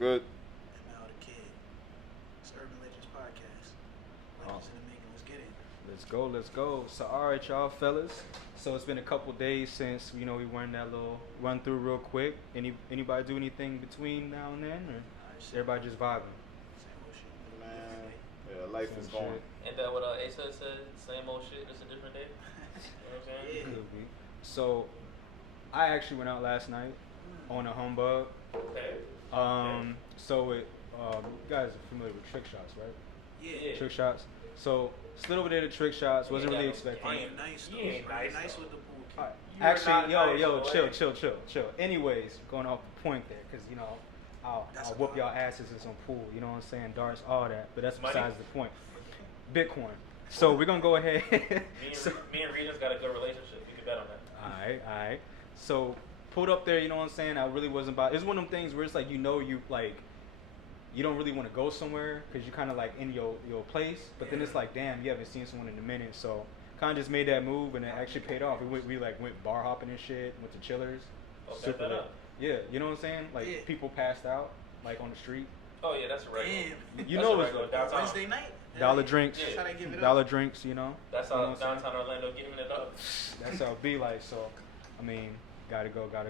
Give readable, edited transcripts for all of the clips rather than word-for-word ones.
good? And now the kid. It's Urban Legendz Podcast. Legends in the making. Let's get it. Let's go. So, all right, y'all fellas. So it's been a couple days since we went that little run through real quick. Anybody do anything between now and then, or everybody just vibing? Same old shit. Man, yeah, life is Same going. shit. Ain't that what Asa said? Same old shit, just a different day. You know what I'm saying? Yeah. Could be. So I actually went out last night on a humbug. Okay. So it you guys are familiar with trick shots, right? Yeah. Trick shots. So slid over there to trick shots. Wasn't really Yeah. expecting. Are it. you nice though? You ain't Are you nice, nice though. with the pool cue? Alright. You are Actually, not yo, nice, chill. Anyways, going off the point there, because I'll That's whoop a- y'all asses in some pool. You know what I'm saying? Darts, all that. But that's Money. besides the point. Bitcoin. So we're gonna go ahead. Me and Regis got a good relationship. We can bet on that. All right. So pulled up there, you know what I'm saying? I really wasn't about. It's one of them things where it's like you don't really want to go somewhere because you kind of like in your place, but then it's like, damn, you haven't seen someone in a minute. So kind of just made that move, and it actually paid off. We went bar hopping and shit, went to Chillers. Oh, bet Super that lit. up. Yeah, you know what I'm saying? Like Yeah. people passed out like on the street. Oh yeah, that's a regular. Damn. You That's know a it's regular like downtown. Wednesday night? dollar drinks, That's how they give it dollar up. drinks, you know. That's You know how what I'm saying? downtown Orlando giving it up. That's how it be like. So, I mean, gotta go. They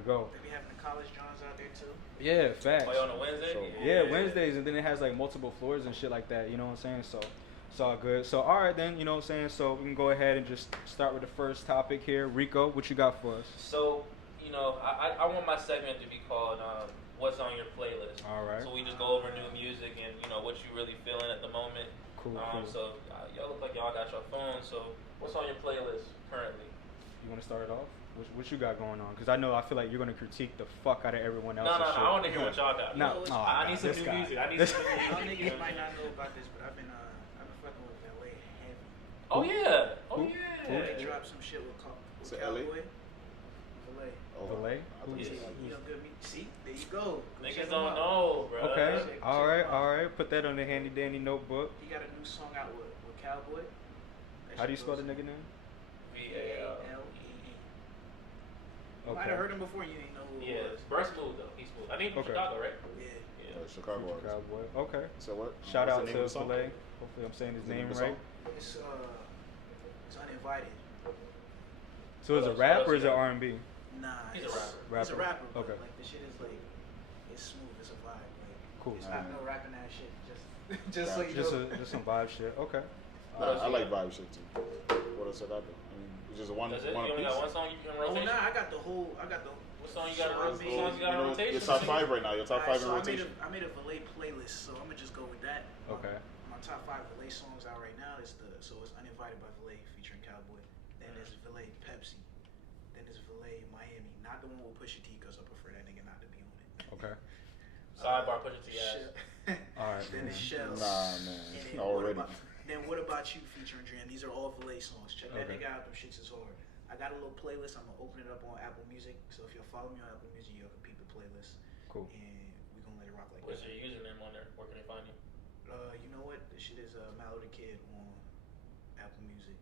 be having the college Johns out there too. Yeah, facts. Oh, on a Wednesday? So- Yeah, Wednesdays, and then it has like multiple floors and shit like that. You know what I'm saying? So it's all good. So all right then, you know what I'm saying. So we can go ahead and just start with the first topic here. Rico, what you got for us? So, I want my segment to be called What's on Your Playlist. All right. So we just go over new music and, what you really feeling at the moment. Cool. So y'all look like y'all got your phone. So what's on your playlist currently? You want to start it off? What you got going on? Because I feel like you're gonna critique the fuck out of everyone else. No, and shit. I want to hear what y'all got. No, Oh, I need some this new guy. music. I need This- some new Y'all music. niggas might not know about this, but I've been fucking with LA heavy. Oh yeah. Who? They dropped some shit with Is it LA? Cowboy. LA. Oh, Valet? I thought you Yeah, said- you know, good meat. See, there you go. Niggas Check him don't out. know, bro. Okay. Check All him out. right. Put that on the handy dandy notebook. He got a new song out with Cowboy. How do you spell the nigga name? VAL. You might have heard him before. You didn't know who it Yeah, was. Burst smooth though. He's smooth. I think he's from Okay. Chicago, right? Yeah. Yeah. Chicago. artist. Cowboy. Okay. So what? Shout What's out the to name of the song? Valet. Hopefully I'm saying his What's the name name of the right. song? It's uninvited. So is it rap or is it R&B? Nah, He's a it's, rapper. He's a rapper. But Okay. like the shit is like, it's smooth. It's a vibe. Like, Cool. It's not no rapping that shit. Just so you Just know. just some vibe shit. Okay. Nah, I like vibe shit too. What else did I do? I mean, it's just one Does it? one You only piece. got one song you can Oh rotate? nah, I got the whole. What song you got? So I What made- songs you got in rotation? Your top five right now. Your top five in so rotation. I made a Valet playlist, so I'm gonna just go with that. Okay. My top 5 Valet songs out right now is it's Uninvited by Valet featuring Cowboy. Then there's Valet Pepsi. Then there's Valet Miami. Not the one with Pusha T, because I prefer that nigga not to be on it. Okay. Sidebar, Pusha T ass. All right. Then it's Shells. Nah, man. And then Already. What about you featuring Dram? These are all Valet songs. Check that Okay. nigga out. Them shits is hard. I got a little playlist. I'm gonna open it up on Apple Music. So if you'll follow me on Apple Music, you'll peep the playlist. Cool. And we gonna let it rock like What's that. your username on there? Where can they find you? You know what? This shit is Mallow the Kid on Apple Music.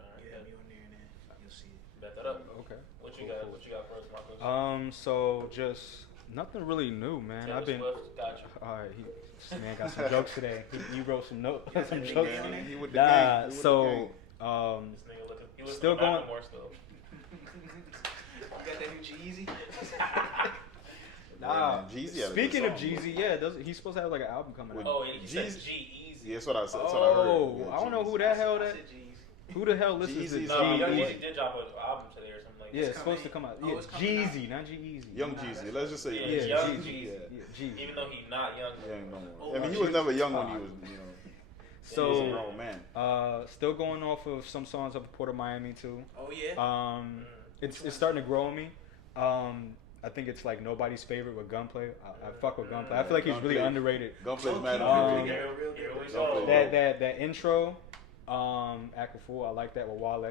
Alright, You have me on there, and then you'll see it. bet that up. Okay. What you Cool, got? cool. What you got for us, Marcos? So just nothing really new, man. Taylor I've been. Swift, got you. All right, this man got some jokes today. He wrote some notes, got some that big jokes. man on there? He with the Nah, gang. He with the so gang. This nigga looking. He looking still for going- Macklemore still. You got that new Jeezy? nah. Man, Jeezy had a Speaking good of song, Jeezy, yeah, he's supposed to have like an album coming out. Oh, he said Jeezy- G-Eazy. Yeah, that's what I said. That's what I heard. Oh, Yeah, I don't know Jeezy. who the hell I that. said Jeezy. Who the hell listens to Jeezy's No, Jeezy? Young Jeezy. Jeezy did drop an album today or something like that. Yeah, it's supposed to coming- come out. oh, Yeah, it's coming out. Jeezy, not G-Eazy. Young Nah, Jeezy. that's- Let's just say Yeah, Yeah, Young Jeezy. Jeezy. Yeah, Jeezy. Even though he's not young. Yeah, no more. Oh, I mean, he shit. was never young when he was, you know. He was a So, grown man. still going off of some songs of Port of Miami too. Oh yeah. It's starting to grow on me. I think it's like nobody's favorite with Gunplay. I fuck with Gunplay. I feel like he's really Gunplay. underrated. Gunplay's mad Um, underrated. real Here we good. go. That intro, Act a Fool, I like that with Wale.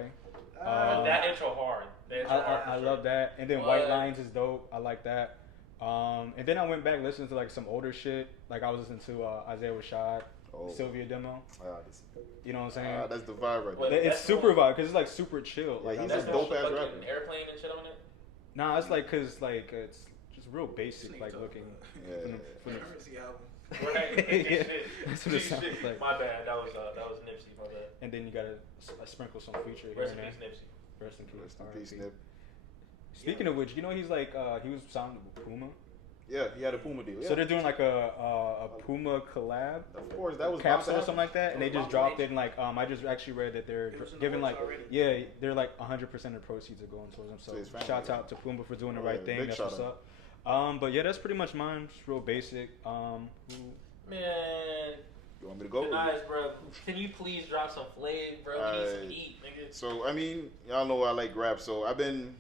That intro hard. That intro hard. I love that. And then What? White Lines is dope. I like that. And then I went back listening to like some older shit. Like I was listening to Isaiah Rashad, Oh. Sylvia demo. This- You know what I'm saying? that's the vibe right Wait, there. It's that's super the one- vibe because it's like super chill. Yeah, Like, he's I a like That's that. dope ass fucking rapper. Airplane and shit on it. Nah, it's like cause like just real basic, like looking. Yeah. From the, Currency album. Right. Yeah, Shit. that's what it sounds Shit. like. My bad. That was Nipsey. My bad. and then you gotta sprinkle some feature here Rest and in there. peace, Nipsey. Rest in peace. Rest in peace, R.I.P. Nip. Speaking of which, you know he's like he was signed with Puma. Yeah, he had a Puma deal. Yeah. So they're doing like a Puma collab. Of course, that was Capsule or bound to something like that, and they just dropped it. And like I just actually read that they're It was in the giving works like already. they're like 100% of the proceeds are going towards them. So To his family, shouts yeah. out to Puma for doing the Oh, right yeah, thing. big That's shout what's out. up. But yeah, that's pretty much mine. Just real basic. Man, You want me to go? nice, bro. Can you please drop some flavor, bro? We need some heat, nigga. So I mean, y'all know I like rap. So I've been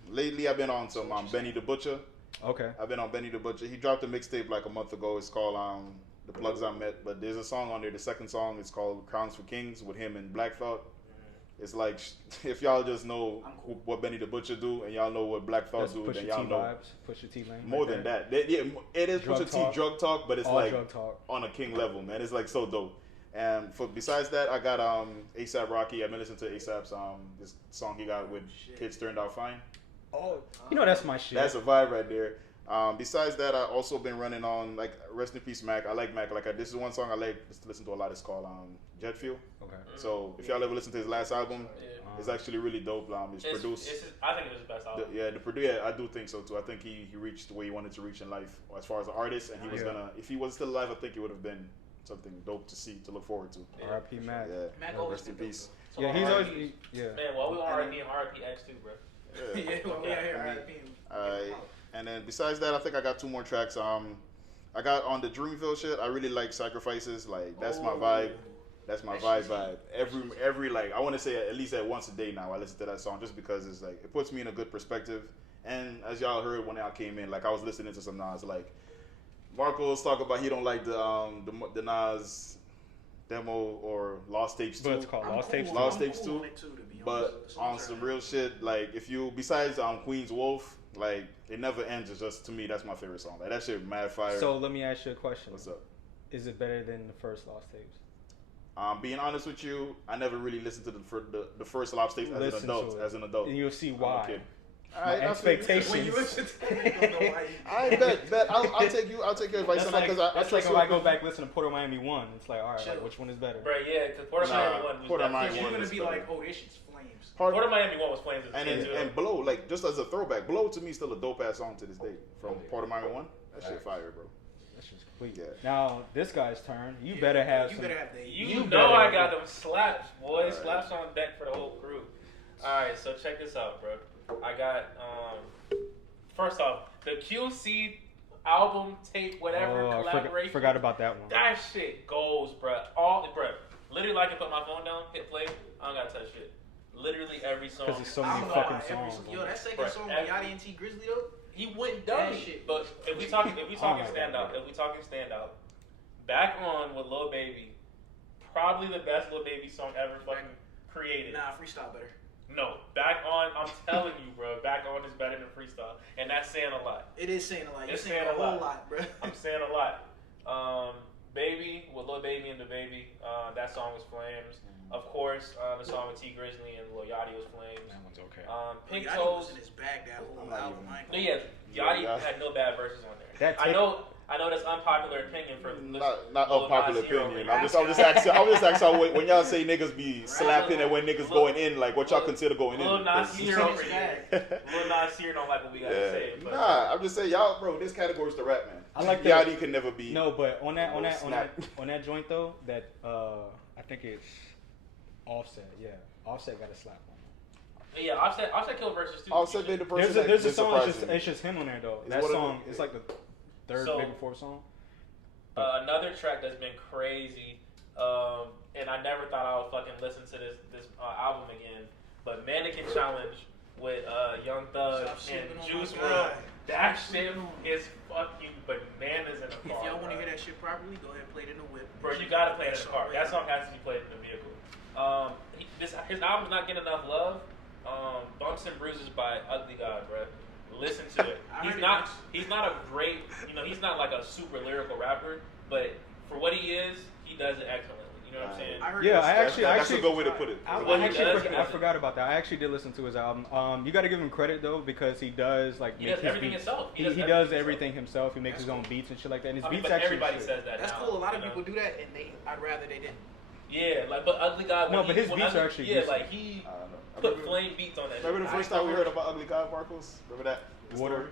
on some Benny the Butcher. Okay. I've been on Benny the Butcher. He dropped a mixtape like a month ago. It's called The Plugs I Met. But there's a song on there. The second song is called Crowns for Kings with him and Black Thought. It's like if y'all just know what Benny the Butcher do and y'all know what Black Thought That's do, Pusha then T y'all know vibes. Pusha T lane. more right than there. that. Yeah, it is Drug Pusha T talk. drug talk, but it's All like drug talk. on a king level, man. It's like so dope. And besides that, I got ASAP Rocky. I've been listening to ASAP's this song he got with Kids Turned Out Fine. Oh, you know that's my shit. That's a vibe right there. Besides that, I also been running on like rest in peace Mac. I like Mac. This is one song I like to listen to a lot. It's called Jet Fuel. Okay. So if y'all ever listen to his last album, Yeah. it's actually really dope. It's produced. I think it was his best album. Yeah, I do think so too. I think he reached where he wanted to reach in life as far as an artist, and he was gonna. If he was still alive, I think it would have been something dope to see, to look forward to. R.I.P. Mac. Yeah, Mac always rest in been peace. So Yeah, he's R.I.P. always yeah. Man, while we on R.I.P. and R.I.P. X too, bro. Yeah, well, we out here I mean, R.I.P. And then besides that, I think I got 2 more tracks. I got on the Dreamville shit. I really like Sacrifices. Like that's my vibe. That's my vibe. Every like I want to say at least at once a day now I listen to that song just because it's like it puts me in a good perspective. And as y'all heard when I came in, like I was listening to some Nas. Like Marco's talk about he don't like the Nas demo or Lost Tapes too. But it's called Lost Tapes. Lost Tapes too. But on some real shit, like if you besides Queen's Wolf, like it never ends. It's just to me that's my favorite song. Like that shit mad fire. So let me ask you a question. What's up? Is it better than the first Lost Tapes? Being honest with you, I never really listened to the first Lost Tapes Listen to it. As an adult, And you'll see I'm a why. kid. My expectations. When you listen to it, you don't know why you I bet. I'll take your advice on that because I that's trust like you. when I go back listen to Port of Miami 1. It's like, all right, Chill. like, which one is better? Bro, yeah, because Port of Miami 1 was Port of definitely- Miami You're 1 gonna is be better. like, oh, this shit's flames. Part- Port of Miami 1 was flames as a and kid, too. and Blow, like just as a throwback, Blow to me is still a dope ass song to this day from Port of Miami 1. That shit fire, bro. That's just complete. Yeah. Now, this guy's turn. You better have You some. better have the. You You know better- I got them slaps, boy. Alright. Slaps on deck for the whole crew. Alright, so check this out, bro. I got, first off, the QC album, tape, whatever, Oh, I collaboration. forgot about that one. That shit goes, bro. Literally, I can put my phone down, hit play. I don't gotta touch shit. Literally every song. Because there's so I'm many gonna fucking lie, every songs. Yo, that second Bro, song with Yachty and T Grizzly though. He went That dumb. shit. But if we talking Oh, standout, Back On with Lil Baby, probably the best Lil Baby song ever fucking created. Nah, freestyle better. No, Back On, I'm telling you, bro, Back On is better than Freestyle, and that's saying a lot. It is saying a lot. You're It's saying saying a a whole lot. lot, bro. I'm saying a lot. Baby with Lil Baby and the Baby, that song was flames. Of course, the song with T Grizzly and Lil Yachty was flames. That one's okay. Pink Yachty Toes. was in his bag that whole I'm not album. even- I ain't No, gonna- yeah, Yachty Yeah, had no bad verses on there. That I tape- know that's unpopular opinion for Not Lil unpopular Nas Hero, opinion. man. I'm just asking when y'all say niggas be slapping and when niggas going in, like what y'all consider going in. Lil Nas Hero over It's here. Lil Nas Hero don't like what we gotta Yeah. say. But Nah, I'm just saying y'all, bro. This category's the rap, man. I like that. Yachty can never be. No, but on that Snap. joint though, that I think it's Offset. Yeah, Offset got a slap on. yeah, Offset killed verses too. Offset made the person. There's a that song. surprised me. It's just him on there though. It's That one of song the- is like the third, So- maybe fourth song. Another track that's been crazy, and I never thought I would fucking listen to this album again. But Mannequin Challenge with Young Thug Stop sleeping and on Juice my WRLD. guy. That shit is fucking bananas in the If car. y'all want to bro. hear that shit properly, go ahead and play it in the whip. Bro, you gotta play it in the car. That song has to be played in the vehicle. His album's not getting enough love. Bumps and Bruises by Ugly God, bro. Listen to it. I He's heard not. it. He's not a great. He's not like a super lyrical rapper. But for what he is, he does it excellently. You know what I'm saying? I heard Yeah, this- That's a good way to put it. I forgot about that. I actually did listen to his album. You got to give him credit though because he does like He make does his everything beats. himself. He does everything himself. He makes That's his own cool. beats and shit like that. And his I mean, beats but actually everybody shit. says that. That's now, cool. A lot you of know? people do that, and I'd rather they didn't. Yeah, like but Ugly God. No, when but he- his when beats Ugly- are actually yeah, decent. like he I don't know. put flame beats on that. Remember the shit. first time we heard about Ugly God, Marcos? Remember that? The Water. story?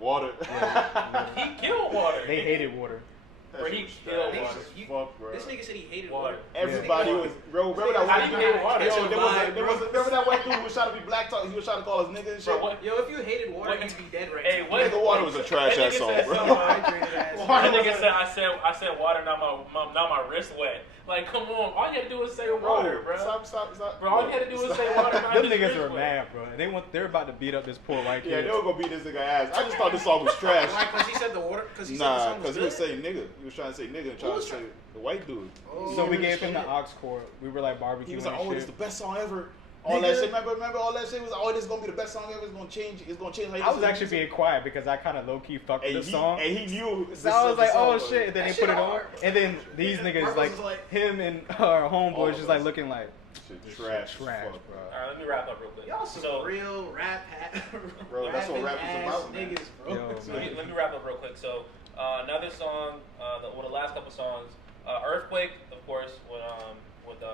Water. He killed Water. They hated Water. Bro, he That killed shit was Water. trash as fuck, bro. This nigga said he hated Water. water. Everybody Yeah. was, bro. Remember that How white do you hate water? Yo, That's your vibe, there was bro. remember that white dude who was trying to be black talk. He was trying to call us nigga and shit. Bro, what? Yo, if you hated water, What- you'd be dead right Hey, now. what? Nigga, Water was a trash That ass nigga song, said bro. something- Hydrated ass. That nigga said I said water, not my wrist wet. Like, come on, all you had to do was say water, bro. Stop. Bro, all you had to do was say water. Not Them his niggas wrist are wet. mad, bro. They're about to beat up this poor white Yeah, kid. they were gonna beat this nigga ass. I just thought this song was trash. Why? Because he said the water. Because he said the Nah, song because was he was good. saying nigga. He was trying to say nigga and trying to was say the white dude. Oh, So we gave him shit. the aux cord. We were like barbecuing He was like, and oh, this shit. is the best song ever. All that shit. Remember all that shit was, oh, this is gonna be the best song ever. It's gonna change. How you I was listen actually to being quied because I kind of low key fucked with and the song. And he knew. So I was like, oh shit, and then That they shit put it on, hard. and then these niggas Marcos like was like- him and our All homeboys of just like us. looking like Shit, this trash, shit trash, as fuck, bro. All right, let me wrap up real quick. Y'all some So real rap Bro, that's what rap is rapping about, ass man. niggas, bro. Yo, man. let me wrap up real quick. So another song, the last couple songs, Earthquake, of course, with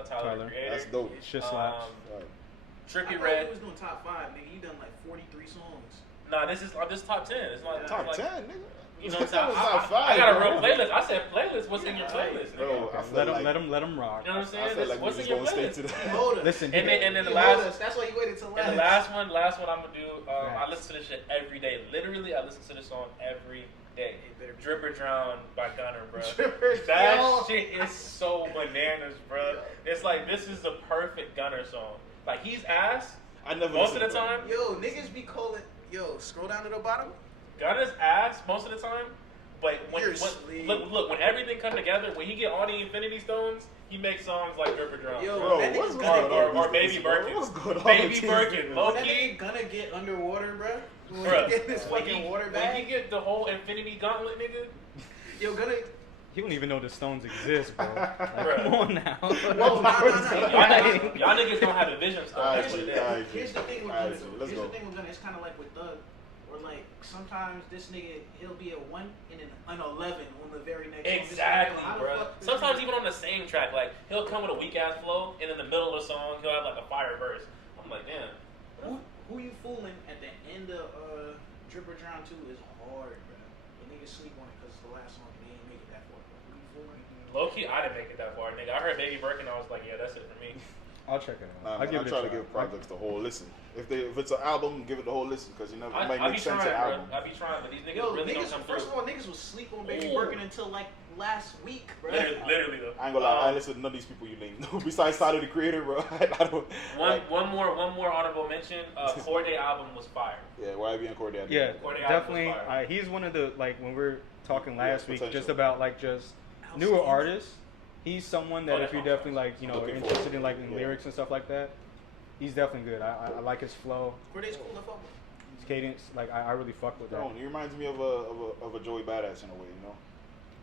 Tyler, the Creator. That's dope. Shit slaps. Right. I Trippie thought Red. he was doing top 5, nigga. You done like 43 songs. Nah, this is top 10. It's not Top like, 10, nigga. You know, That was top I 5. got a bro. real playlist. I said playlist. What's in your playlist, nigga? Bro, I Let feel him, like, let him rock. You know what I'm I saying? feel like we What's just in your gonna stay playlist? to He that. hold us. Listen, And then He the hold last us. That's why you waited till and last. the last one I'm gonna do. I listen to this shit every day. Literally, I listen to this song every day. Drip or Drown by Gunner, bro. That shit is so bananas, bro. It's like this is the perfect Gunner song. Like he's ass I never most of listened the to it. time. Yo, niggas be calling. Yo, scroll down to the bottom. Gunner's ass most of the time. But when You're asleep. look, when everything come together, when he get all the Infinity Stones, he makes songs like Drip or Drown. Yo, Bro, that what's nigga's going gonna on? or with Baby these niggas, bro? Birkin. What's going on? Baby with these Birkin, niggas? low That key. nigga gonna get underwater, bro. When Bruh, he get this when fucking he- water when bag. he get the whole Infinity Gauntlet, nigga. Yo, gonna. He don't even know the stones exist, bro. Like, Bruh. come on now. No, nah. Y'all niggas don't have a vision stone. Alright, That's what it alright. is. Here's the thing with Alright, Gunna. though. let's Here's go. the thing with Gunna. It's kind of like with Thug, where like sometimes this nigga he'll be a 1 and an 11 on the very next. song. It's Exactly, like, how the bro. fuck this Sometimes nigga- even on the same track, like he'll come with a weak ass flow, and in the middle of the song, he'll have like a fire verse. I'm like, damn. Who you fooling at the end of Drip or Drown 2 is hard, bro. The niggas sleep on it because it's the last song and they ain't make it that far. Bro. Who you fooling? Low key, I didn't make it that far, nigga. I heard Baby Birkin, I was like, yeah, that's it for me. I'll check it Nah, out. man, I it a try to shot. give projects the whole listen. If it's an album, give it the whole listen because you know it might I make be sense trying, an bro. album. I be trying, but these niggas Yo, really niggas, don't come first of through. all, niggas was sleep on Baby Ooh. Birkin until like last week, bro. Literally though. I ain't gonna lie, I listen to none of these people you named. Besides Tyler the Creator, bro. I don't. One more honorable mention. Corday album was fire. Yeah, YB and Corday. Yeah, Corday album definitely. was fire. He's one of the like when we're talking last week, potential. just about like just newer artists. He's someone that if you're definitely like Looking interested forward. in like in Yeah. lyrics and stuff like that, he's definitely good. I like his flow, Corday's cool to fuck with. his cadence. Like I really fuck with that. He reminds me of a Joey Badass in a way, you know.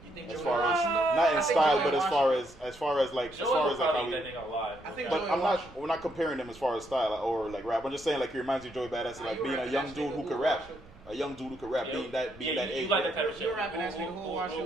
You think As Joey far as Washington? not I in think style, Joey but Washington. as far as like Joey would how probably we. eat that nigga alive. I think But Joey I'm not. Washington. We're not comparing them as far as style or like rap. I'm just saying like he reminds me of Joey Badass, Nah, like you being a rapping young ass dude nigga who who could will rap. wash you. A young dude who could rap, Yeah, being that you age. like that type of shit. You're rapping ass nigga, who wash you?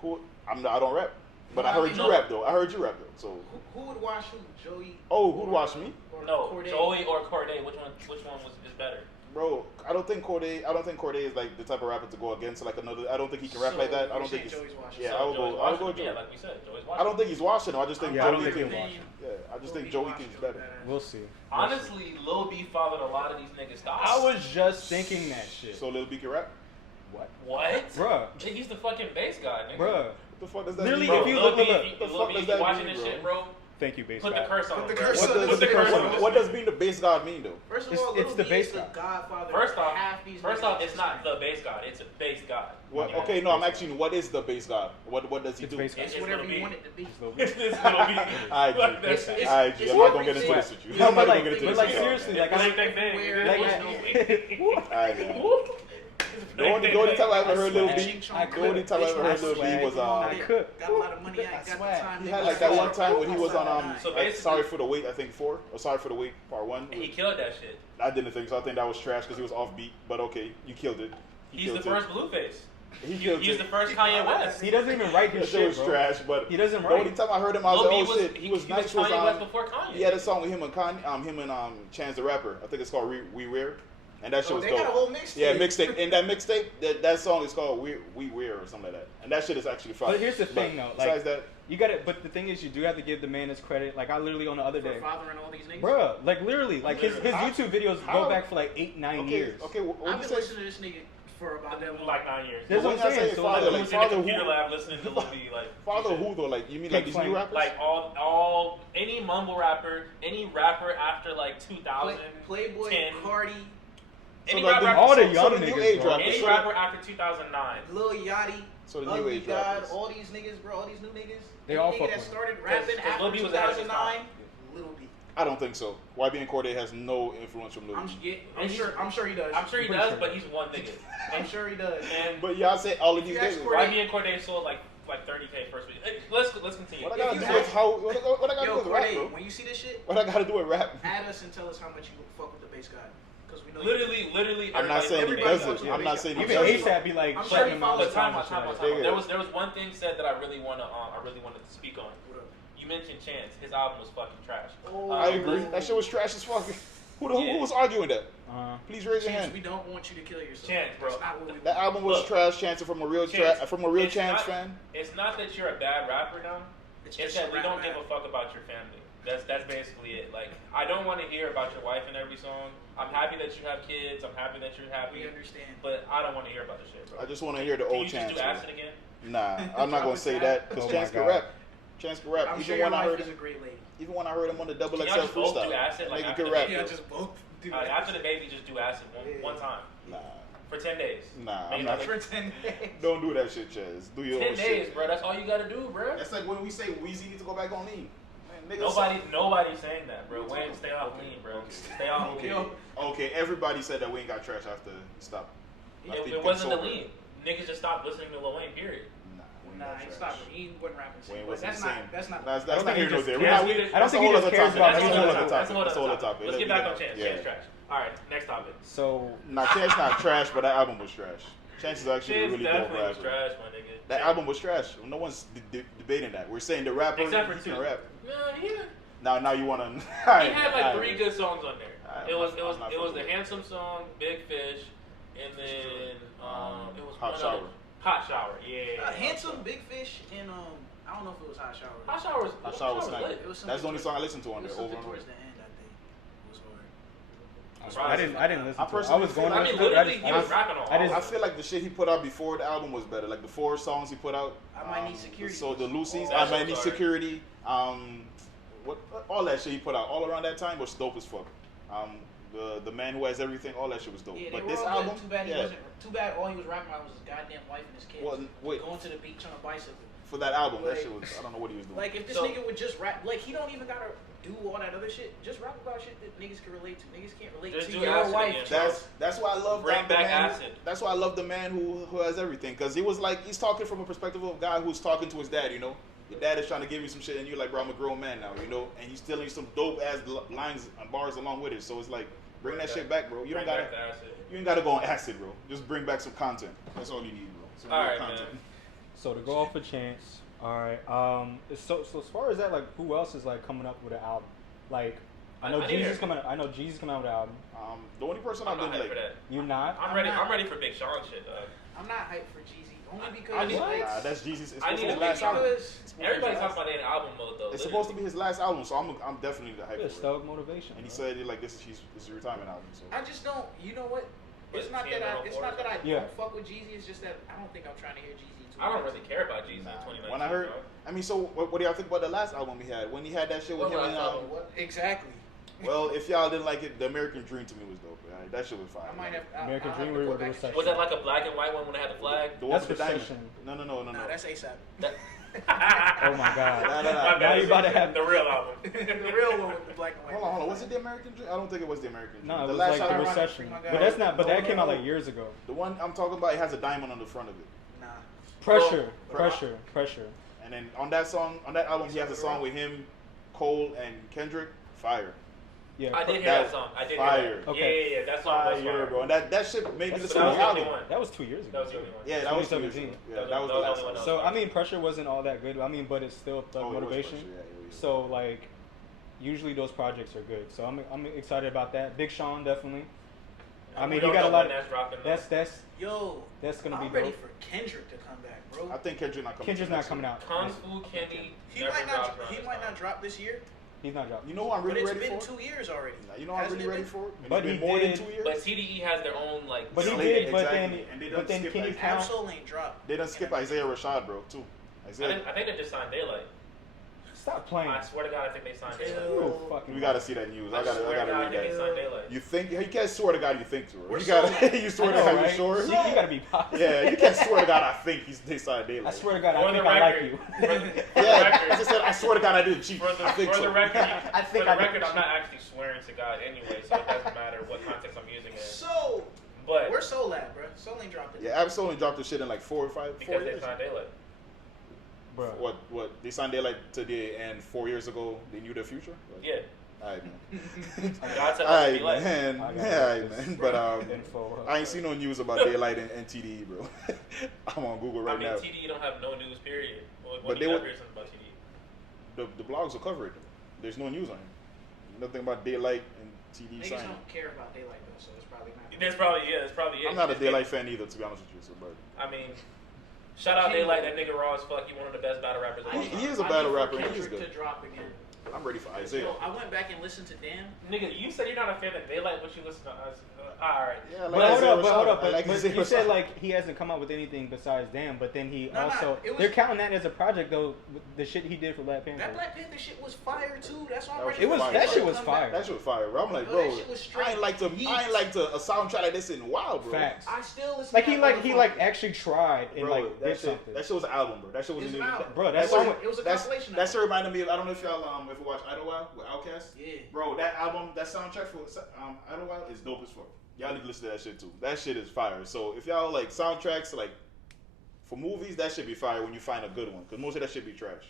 Who? I don't rap, but No, I I heard mean, you no. rap though. I heard you rap though. So Who would wash who? Joey? oh, who'd wash me? Or No, Corday? Joey or Corday. Which one is better? Bro, I don't think Corday is like the type of rapper to go against like another. I don't think he can rap So, like that. I you're don't think saying he's. Joey's washing. Yeah, So I would Joey's go. I would go washing. Joey. Yeah, like we said, Joey's I don't washing. think he's washing him. I just think Yeah, I don't Joey think can. he's Yeah, I just think Joey King's better. We'll see. Honestly, Lil B fathered a lot of these niggas' styles. I was just thinking that shit. So Lil B can rap. What? Bruh. He's the fucking bass guy, nigga. Bruh. What the fuck does that Literally, mean? if bro? you Lil look- B, look, if the Lil fuck B, does if you that watching mean, this bro? shit, bro, Thank you, bass put the guy. curse on. Put the bro. curse What on. does, Put the curse on. what does being the bass god mean though? First of It's- all, it's Lil the B bass is the god. godfather. First off, half these first niggas off, it's is not the bass god. It's a bass god. What? You know? Okay, no, I'm asking you, what is the bass god? What does he It's do? bass god. It's It's whatever Lil you B. want it to be. It's Lil B. It's this little B. Alright, G. Like that It's- shit. it's- Alright, G, it's I'm not gonna get into everything. this with you. No, I'm but not like- gonna get into but this like with you. seriously, man. like I- Bang, bang, bang. Where Like, there's I- no way. Alright, man. The only time I ever heard Lil B, The only time I ever heard Lil B was got a lot of money. I got the time. he had like that one time when he was on So Sorry for the Wait, I think 4 or Sorry for the Wait Part 1. He killed that shit. I didn't think so. I think that was trash because he was offbeat. But okay, you killed it. He's the first Blueface. He's the first Kanye West. He doesn't even write his that shit, shit was bro. trash, but He doesn't the write. only time I heard him, I was Lil like, B oh shit, he was nice. Kanye Was West before Kanye. he had a song with him and Chance the Rapper. I think it's called We Wear, and that shit was They dope. got a whole mixtape. Yeah, mixtape. And that mixtape, that song is called We Wear or something like that. And that shit is actually fire. But here's the thing, though. Besides Like, that, you got it. But the thing is, you do have to give the man his credit. Like, I literally on the other day, For fathering all these niggas. bruh, like literally, like his How? YouTube videos How? go back for like 8-9 years. Okay, what I've you been say? listening to this nigga for about that long. Like 9 years. That's But what when I'm I saying. say So father, like, like, Who's in the father computer who? lab listening to Lil B, like Father who though? Like you mean like these new rappers? like all any mumble rapper, any rapper after like 2000, Playboy, 10. Cardi, any like rapper, all the so young the new niggas, age bro. rappers. any So rapper after 2009. Lil Yachty, So the new Ugly age God, rappers. all these niggas, bro, all these new niggas. They Any all nigga fuck that with started rapping Cause after Lil B was ahead of his 2009, Lil B. I don't think so. YB and Cordae has no influence from Lil I'm B. sure he does. I'm sure he Pretty does, sure. but he's one nigga. I'm sure he does. And But y'all say all of these If you ask niggas. Cordae- YB and Cordae sold like 30K first week. Let's continue. What I gotta If do you with ask- how? What I gotta do Yo, with rap, Cordae, bro? when you see this shit, What I gotta do with rap? add us and tell us how much you fuck with the bass god. Because we know Literally. I'm not saying he everybody doesn't. fucks with I'm not Bass saying he Even doesn't. ASAP be like, I'm shutting sure he him out. follows of Time time out. and shit like that. There was one thing said that I really wanted to speak on. What up? You mentioned Chance. His album was fucking trash. Oh, I agree. That shit was trash as fuck. Who was arguing that? Please raise your Chance, hand. we don't want you to kill yourself. Chance, bro. That's not what we That want. album was Look. trash. Chance from a real Chance. It's Chance not- fan. It's not that you're a bad rapper now. It's It's just that a we rap don't bad. give a fuck about your family. That's basically it. Like, I don't want to hear about your wife in every song. I'm happy that you have kids. I'm happy that you're happy. We understand. But I don't want to hear about the shit, bro. I just want to hear the Can old you Chance. just do bro. acid again? Nah, I'm not gonna say that because Oh Chance my can God. rap. Chance can rap. I'm Even sure your when I wife heard is it, a great lady. even when I heard him on the double Can XL y'all just both freestyle, do acid, like, nigga after can the rap. Yeah, bro. just both do After the baby, just do acid one time Nah, for 10 days. nah, Maybe I'm not. another- for 10 days. Don't do that shit, Chaz. Do your 10 own days, shit. bro. That's all you gotta do, bro. That's like when we say Weezy needs to go back on lean. Man, niggas Nobody's saying that, bro. Wayne, stay off lean, bro. Stay off Okay. lean. Okay, everybody said that Wayne got trash after he stopped. It wasn't the lean. Niggas just stopped listening to Lil Wayne, period. Wayne Nah, got he trash. stopped. He wasn't rapping. Wayne But wasn't that's the not. same. That's not. That's I don't not think here he nor just there. cares. We're not- I don't that's think a he whole just other cares topic. about That's a his whole own other time. topic. That's a whole other topic. Let's get back on Chance. Yeah. Chance trash. All right, next topic. So Nah, Chance not trash, but that album was trash. Chance is actually a Chance really dope definitely was rapper. trash, my nigga. That album was trash. No one's debating that. We're saying the rapper Except for he two. can rap. Yeah. Now you wanna? He had like 3 good songs on there. Alright, It was I'm not the fucking with it. Handsome song, Big Fish, and then it was Hot one Shower. other- Hot Shower, yeah. Handsome, Big Fish, and I don't know if it was Hot Shower. Hot Shower was Hot Shower was nice. lit. It was That's the only something song I listened to on It there was over something and over. towards the end, I think. It was hard. I didn't listen I to it. I personally was going feel to like- I mean, listen to it. literally, he was rapping on I all just- I feel like the shit he put out before the album was better. Like the 4 songs he put out. I might need security. So the Lucy's, Oh, I that might shit need was security. All that shit he put out all around that time was dope as fuck. The man who has everything, all that shit was dope. Yeah, but they this were all album, good. Too bad he yeah, wasn't. Too bad all he was rapping about was his goddamn wife and his kids. Well, wait. Going to the beach on a bicycle. for that album, that Like- shit was, I don't know what he was doing. Like if this So- nigga would just rap, like he don't even gotta do all that other shit. Just rap about shit that niggas can relate to. Niggas can't relate Just to do your acid wife. again. That's why I love Bring the back man. acid. That's why I love the man who has everything, because he was like, he's talking from a perspective of a guy who's talking to his dad. You know, your dad is trying to give you some shit, and you're like, bro, I'm a grown man now. You know, and he's telling you some dope ass lines and bars along with it. So it's like, bring that shit back, bro. You don't gotta, you ain't gotta go on acid, bro. Just bring back some content. That's all you need, bro. Some All real right, content. man. So to go off a Chance, all right. So as far as that, like, who else is like coming up with an album? Like, I know I need Jeezy's her. coming. I know Jeezy's coming out with an album. The only person I'm I've not been hyped for like, that. You're not. I'm ready for Big Sean shit, dog. I'm not hyped for Jeezy only I because need- like, nah, that's Jeezy's. It's I supposed to need be a his last album. because It's supposed to be Everybody his talks last- about it in album mode though. It's supposed to be his last album, so I'm definitely the hype It's for it. thug motivation. And he bro. said like this is his retirement album. So I just don't. You know what? It's But not that I. It's not that I Yeah. don't fuck with Jeezy. It's just that I don't think I'm trying to hear Jeezy. too I don't much. really care about Jeezy Nah. in 2019. When I heard, dog. I mean, so what do y'all think about the last album he had? When he had that shit with What him and last album? What exactly? well, if y'all didn't like it, the American Dream to me was dope. Right? That shit was fire. I might have. American I'll Dream have to we go were back doing and section. Was that like a black and white one when it had the flag? The one That's with the diamond. Recession. No. Nah, that's ASAP. That, Oh my God. Nah. Now you about to have the real album. The real one with the black and white. Hold on. Was it the American Dream? I don't think it was the American Dream. No, it the was last like the album, Recession. my But God. that's not. But that No, came out no. like years ago. the one I'm talking about, it has a diamond on the front of it. Nah. Pressure. Bro. And then on that album, he has a song with him, Cole, and Kendrick. Fire. Yeah. I did hear That that song. I did fire. hear that. Okay. Yeah. That song was Fire, fire. bro. And that shit made me That's- listen to That was the the only album. one. That was 2 years That ago. was the only one. Yeah, that was 2017. Yeah, that was the last one. So I mean, Pressure wasn't all that good. I mean, but it's still Thug Oh, it was Motivation. Pressure, yeah, it was. So like, usually those projects are good. So I'm excited about that. Big Sean definitely. I mean, he got a lot. That's Yo, gonna I'm be ready dope. for Kendrick to come back, bro. I think Kendrick not coming. Kendrick's not coming out. Kung Fu Kenny. He might not drop this year, He's not dropping. You know who I'm but really it's ready been for? 2 years already. You know who I'm Hasn't really it ready been? for? And But it's he been more than did- 2 years. But TDE has their own like. But he Slate, did. But exactly. then, And they but done then skip can you like count? Absol ain't dropped. They done skip Isaiah Rashad, bro, too. I Isaiah. think they just signed Daylight. Stop playing. I swear to God, I think they signed Daylight. Oh, fucking We gotta see that news. I gotta swear to God, I read think they that. signed Daylight. You think you can't swear to God you think to her. We're You gotta so- you swear I to know, God right? you sure. You gotta be positive. Yeah, you can't swear to God I think they signed I Daylight. swear to God, For I the think I like record, you. for the Yeah, record, I just said I swear to God I didn't cheat. For I think the so. record, I think for the I record, did. I'm not actually swearing to God anyway, so it doesn't matter what context I'm using it in. So, But where's Soul at, bro? Soul ain't dropped it. Yeah, Absol only dropped the shit in like 4 or 5 because they years. signed Daylight. Bro. What they signed Daylight today and 4 years ago they knew their future? Yeah. Alright man. God said Alright be like. man. I got Alright this. man. But Info. I ain't seen no news about Daylight and TDE, bro. I'm on Google right I mean, now. TDE don't have no news, period. What But do they you would- have here about TDE? The blogs will cover it. There's no news on it. Nothing about Daylight and TDE Niggas signing. don't care about Daylight though, so it's probably not. That's probably it. I'm not a Daylight fan either, to be honest with you. So, but I mean, shout out Daylight. That nigga raw as fuck. He one of the best battle rappers of all He time. is a battle I need rapper. for He is Kendrick good. to drop again. I'm ready for Isaiah. Yo, I went back and listened to Damn. Nigga, you said you're not a fan of Daylight, but you listen to us. Alright. Yeah, I like But Isaiah hold Rashad. up. I like But Isaiah you said Rashad. like he hasn't come out with anything besides Damn. But then he No, also it was- they're counting that as a project though. With the shit he did for Black Panther. That Black Panther shit was fire too. That's why I'm That ready. was It was fire. that shit was Come fire. That shit was fire, bro. I'm like, Yo, bro, that shit was straight I ain't like a soundtrack like this in a while, bro. Facts. I still listen. Like to he that motherfucker. actually tried and Bro, like did that something. shit was an album, bro. That shit wasn't It's even. an album. Bro, that That's song. what- It was a That's compilation. that shit reminded me of. I don't know if y'all ever watch Idlewild with Outkast. Yeah. Bro, that album, that soundtrack for Idlewild is dope as fuck. Y'all need to listen to that shit too. That shit is fire. So if y'all like soundtracks, like for movies, that should be fire when you find a good one. Cause most of that shit be trash.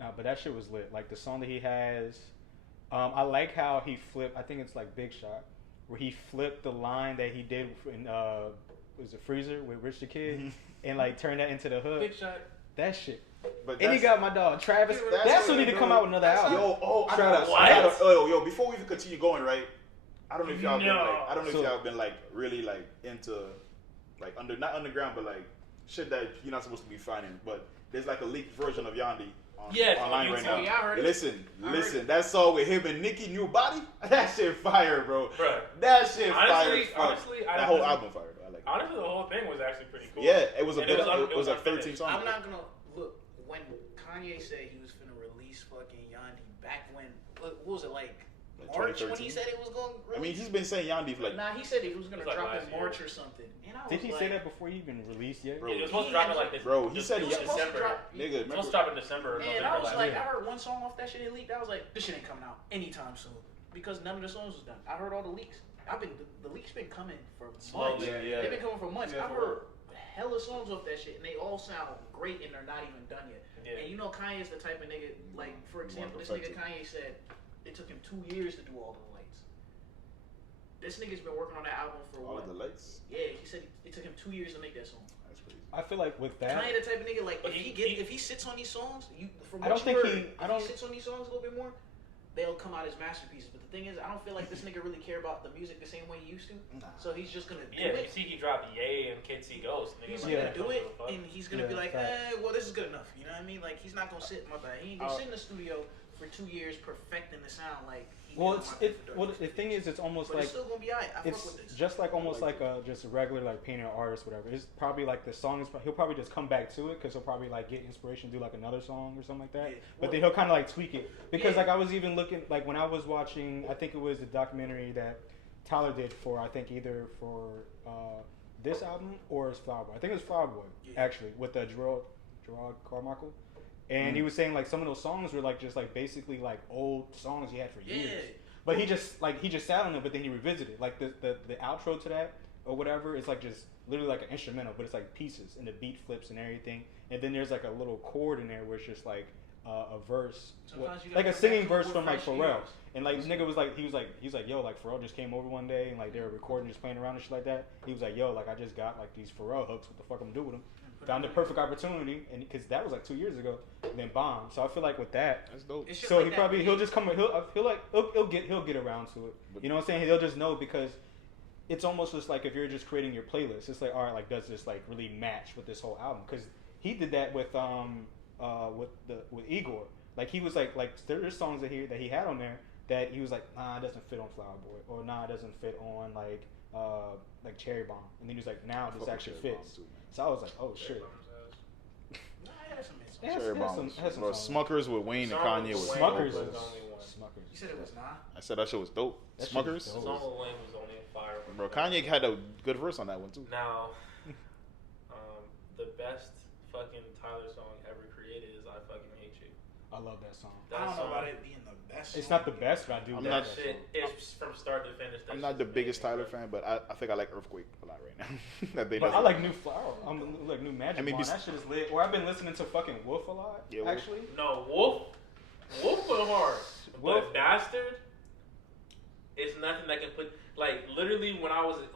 Nah, but that shit was lit. Like the song that he has, I like how he flipped. I think it's like Big Shot, where he flipped the line that he did in was it Freezer with Rich the Kid, and like turned that into the hood. Big shot. That shit. But And he got my dog Travis. That's who need to come out with another album. I Travis. gotta, yo, before we even continue going, right? I don't know if y'all been No. like, I don't know if So- y'all been like really like into like not underground, but like shit that you're not supposed to be finding. But there's like a leaked version of Yandi Yes, online on right YouTube. now. Yeah, I heard it. Listen, that song with him and Nicki New Body, that shit fire, bro. Bruh. That shit Honestly, fire. as fuck. honestly, that I whole don't- album fire. Though. I like. Honestly, the whole thing was actually pretty cool. Yeah, it was a And bit. it It was like unfinished. 13 songs. I'm not gonna look when Kanye said he was finna release fucking Yandi back when what was it like March when 2013? he said it was going. I mean, he's been saying Yandi for like. Nah, he said he was gonna It was like drop last in year. March or something. And I was Did he like, say that before he even released yet? Bro, Yeah, it was supposed to drop in like this. Bro, he said It he was supposed to December. drop. Nigga, It was supposed to drop in December or Man, November I was last like, year. I heard one song off that shit had leaked. I was like, this shit ain't coming out anytime soon because none of the songs was done. I heard all the leaks. The leaks been coming for months. Slowly, yeah. They've been coming for months. Yeah, I for heard hella songs off that shit, and they all sound great, and they're not even done yet. Yeah. And you know, Kanye's the type of nigga. Like, for example, this nigga Kanye said it took him 2 years to do all the lights. This nigga's been working on that album for all what? of the lights. Yeah, he said it took him 2 years to make that song. That's crazy. I feel like with that, Kanye the type of nigga like But if he sits on these songs, from I what don't you think heard, he- I don't- if he sits on these songs a little bit more, they'll come out as masterpieces. But the thing is, I don't feel like this nigga really care about the music the same way he used to. Nah. So he's just gonna do Yeah, you it. see he dropped Yay and Kids See Ghosts. Nigga, He's like, gonna that do don't it, give a fuck. and he's gonna Yeah, be like, facts. well, this is good enough. You know what I mean? Like, he's not gonna sit. My bad. He ain't gonna sit in the studio for 2 years perfecting the sound like. He well, did it's on it. my Well, the thing is, it's almost but like it's still gonna be alright. I fuck it's with this. just like almost like a just a regular like painter artist, whatever. It's probably like the song is. He'll probably just come back to it because he'll probably like get inspiration to do like another song or something like that. Yeah. But then he'll kind of like tweak it because Yeah. like I was even looking like when I was watching. I think it was the documentary that Tyler did for I think either for this album or his Flower Boy. I think it was Flower Boy Yeah. actually with Gerard Carmichael. And he was saying like some of those songs were like just like basically like old songs he had for years. But he just sat on them, but then he revisited. Like the outro to that or whatever is like just literally like an instrumental, but it's like pieces and the beat flips and everything. And then there's like a little chord in there where it's just like a verse, like a singing verse from like Pharrell. And like nigga was like he was like yo, like Pharrell just came over one day and like they were recording, just playing around and shit like that. He was like yo, like I just got like these Pharrell hooks. What the fuck I'm gonna do with them? Found the perfect opportunity, and because that was like 2 years ago, and then bomb. So I feel like with that, that's dope. So like he'll just come. He'll get around to it. You know what I'm saying? He'll just know because it's almost just like if you're just creating your playlist, it's like all right, like does this like really match with this whole album? Because he did that with Igor. Like he was like there's songs that he had on there that he was like nah, it doesn't fit on Flower Boy, or nah, it doesn't fit on like Cherry Bomb, and then he was like now this actually fits. So I was like, oh shit. Cherry Bomb. Smuckers with Wayne and Kanye was Smuckers. Smuckers. You said it was not? I said that shit was dope. Smuckers. The song with Wayne was only fire. Bro, Kanye had a good verse on that one too. Now, the best fucking Tyler song ever created is "I Fucking Hate You." I love that song. I don't know about it being the best. It's not the best, but I do. That shit is from start to finish. I'm not the biggest Tyler fan, but I think I like Earthquake a lot right now. But I like New Flower. I'm like New Magic. That shit is lit. Or I've been listening to fucking Wolf a lot. Yeah, actually. No, Wolf went hard. But Bastard, it's nothing that can put. Like literally, when I was a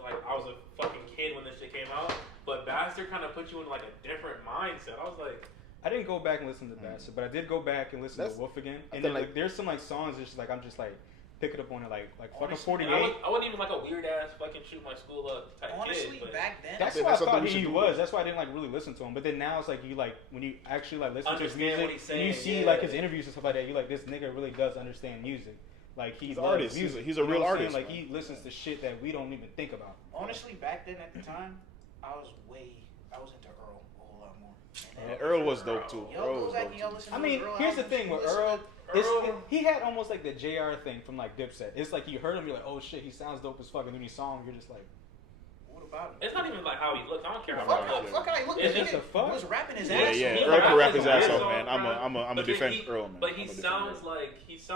fucking kid when this shit came out. But Bastard kind of put you in like a different mindset. I was like. I didn't go back and listen to Bastard, but I did go back and listen to Wolf again. And then like there's some like songs that's just like I'm just like pick it up on it like fucking 48. I wasn't even like a weird ass fucking shoot my school up type honestly, kid. back then, that's why I thought he was. That's why I didn't like really listen to him. But then now it's like you like when you actually like listen to his music and you see like his interviews and stuff like that, you like this nigga really does understand music. Like he's an artist. Music. He's a real artist. Like he listens to shit that we don't even think about. Honestly, back then at the time, I was into Earl a whole lot more. And Earl was dope too. I mean, here's the thing with Earl. He had almost like the JR thing from like Dipset. It's like you heard him, you're like, oh shit, he sounds dope as fuck. And then you saw him, you're just like, what about him? It's not even like how he looks. I don't care how he looks. Fuck how he looks. It's just a fuck. He was rapping his ass. Yeah. Earl can rap his ass off, man. I'm a defend Earl, man. But he sounds like he's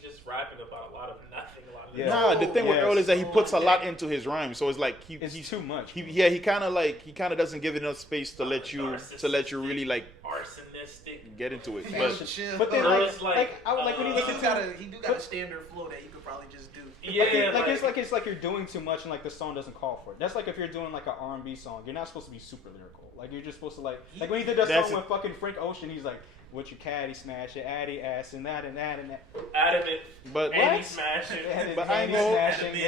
just rapping about a lot of nothing. Nah, the thing with Earl is that he puts a lot into his rhymes, so it's like he's too much. He kind of doesn't give enough space to let you really like arsonistic get into it. But then like when he do got a standard flow that you could probably just do. Yeah, it's like you're doing too much and like the song doesn't call for it. That's like if you're doing like an R&B song, you're not supposed to be super lyrical. Like you're just supposed to like when he did that song with fucking Frank Ocean, he's like, what your caddy smash your addy ass and that and that and that. Adamant. But Andy smashing. But I know. Andy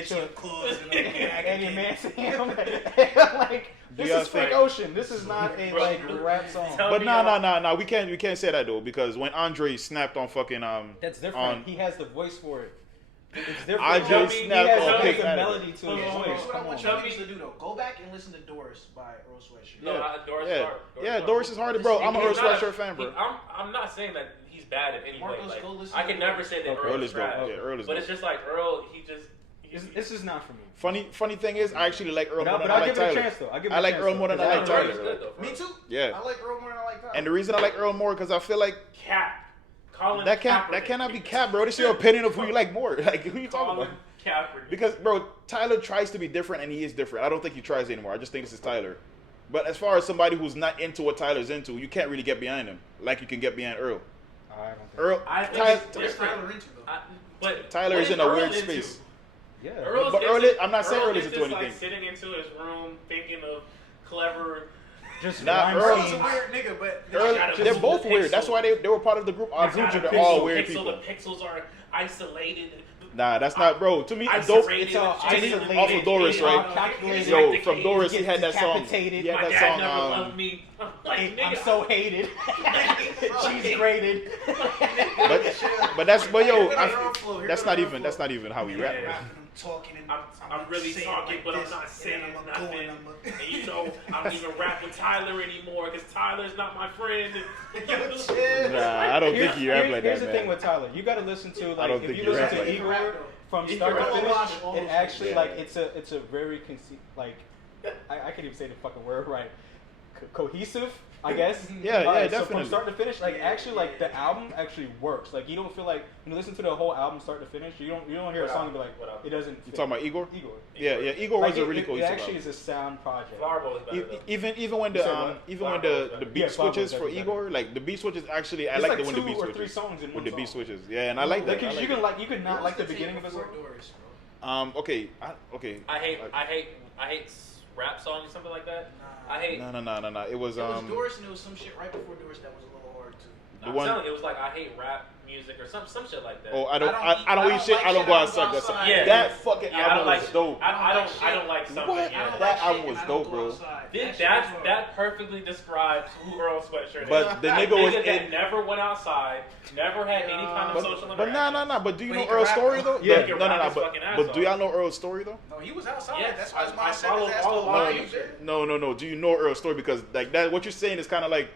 Manson. Like this is Frank Ocean. This is not a like rap song. But no. We can't say that though because when Andre snapped on fucking that's different. He has the voice for it. It's different. Andre snapped on Pick a melody to his voice. What I want you to do though, go back and listen to Doris by Earl Sweatshirt. No, Doris is hard. Yeah, Doris is hard, bro. I'm an Earl Sweatshirt fan, bro. I'm not saying that he's bad in any way. Like, I can never say that Earl is trash. Earl is but it's just like Earl, this is not for me. Funny thing is, I actually like Earl more than I like Tyler. I'll give it a chance though. I like Earl more than I like Tyler. Me too. Yeah. I like Earl more than I like Tyler. And the reason I like Earl more because I feel like that cannot be cap, bro. This is your opinion of who you like more. Like who you talking about? Kaepernick. Because bro, Tyler tries to be different and he is different. I don't think he tries anymore. I just think this is Tyler. But as far as somebody who's not into what Tyler's into, you can't really get behind him like you can get behind Earl. I don't think Earl, Tyler into though. But Tyler is in a weird space. Yeah. I'm not saying Earl is into anything. Like sitting into his room thinking of clever. Just not Earl's a weird nigga, but they're both weird. That's why they were part of the group. They're all weird people. The pixels are isolated. Nah, that's not, bro. To me, dope. It's all isolated. Off of Doris, right? Yo, from Doris, he had that song. He had that song. Never loved me. I'm so hated. She's graded. But that's not even how we rap. I'm really talking, but I'm not saying nothing. And you know, I don't even rap with Tyler anymore because Tyler's not my friend. Nah, I don't think you rap like that, man. Here's the thing with Tyler. You got to listen to like if you listen to Igor from start to finish, it actually like it's a very like I can't even say the fucking word right. cohesive, I guess. Yeah, So definitely. from start to finish, like actually, like the album actually works. Like you don't feel like when you listen to the whole album start to finish, you don't hear a song and be like, it doesn't. You talking about Igor? Igor. Yeah, Igor was a really cohesive It actually album. is a sound project. Flower Boy is better, though. Even when the beat switches for Igor, like the beat switches actually, I like the when the beat switches. 2 or 3 songs in with one the song. beat switches. Yeah, and I like that. Because you could not like the beginning of a song. Okay. I hate rap songs or something like that. I hate. No. It was It was Doris, and it was some shit right before Doris that was a little hard too. I'm telling you, it was like I hate rap music or some shit like that. Oh, I don't eat shit. I don't go outside. Yeah. That fucking I don't album was like. dope. I don't like something. What? Yeah. That album was dope, bro. That perfectly describes who Earl Sweatshirt is. But the nigga was that never went outside, never had any kind of social But interaction. no. But do you But know he can Earl's rap, story though. though? Yeah. No. But do y'all know Earl's story though? No, he was outside. Yes, That's why his I mom said follow his ass all to of lie. mine. No. Do you know Earl's story? Because like that, what you're saying is kind of like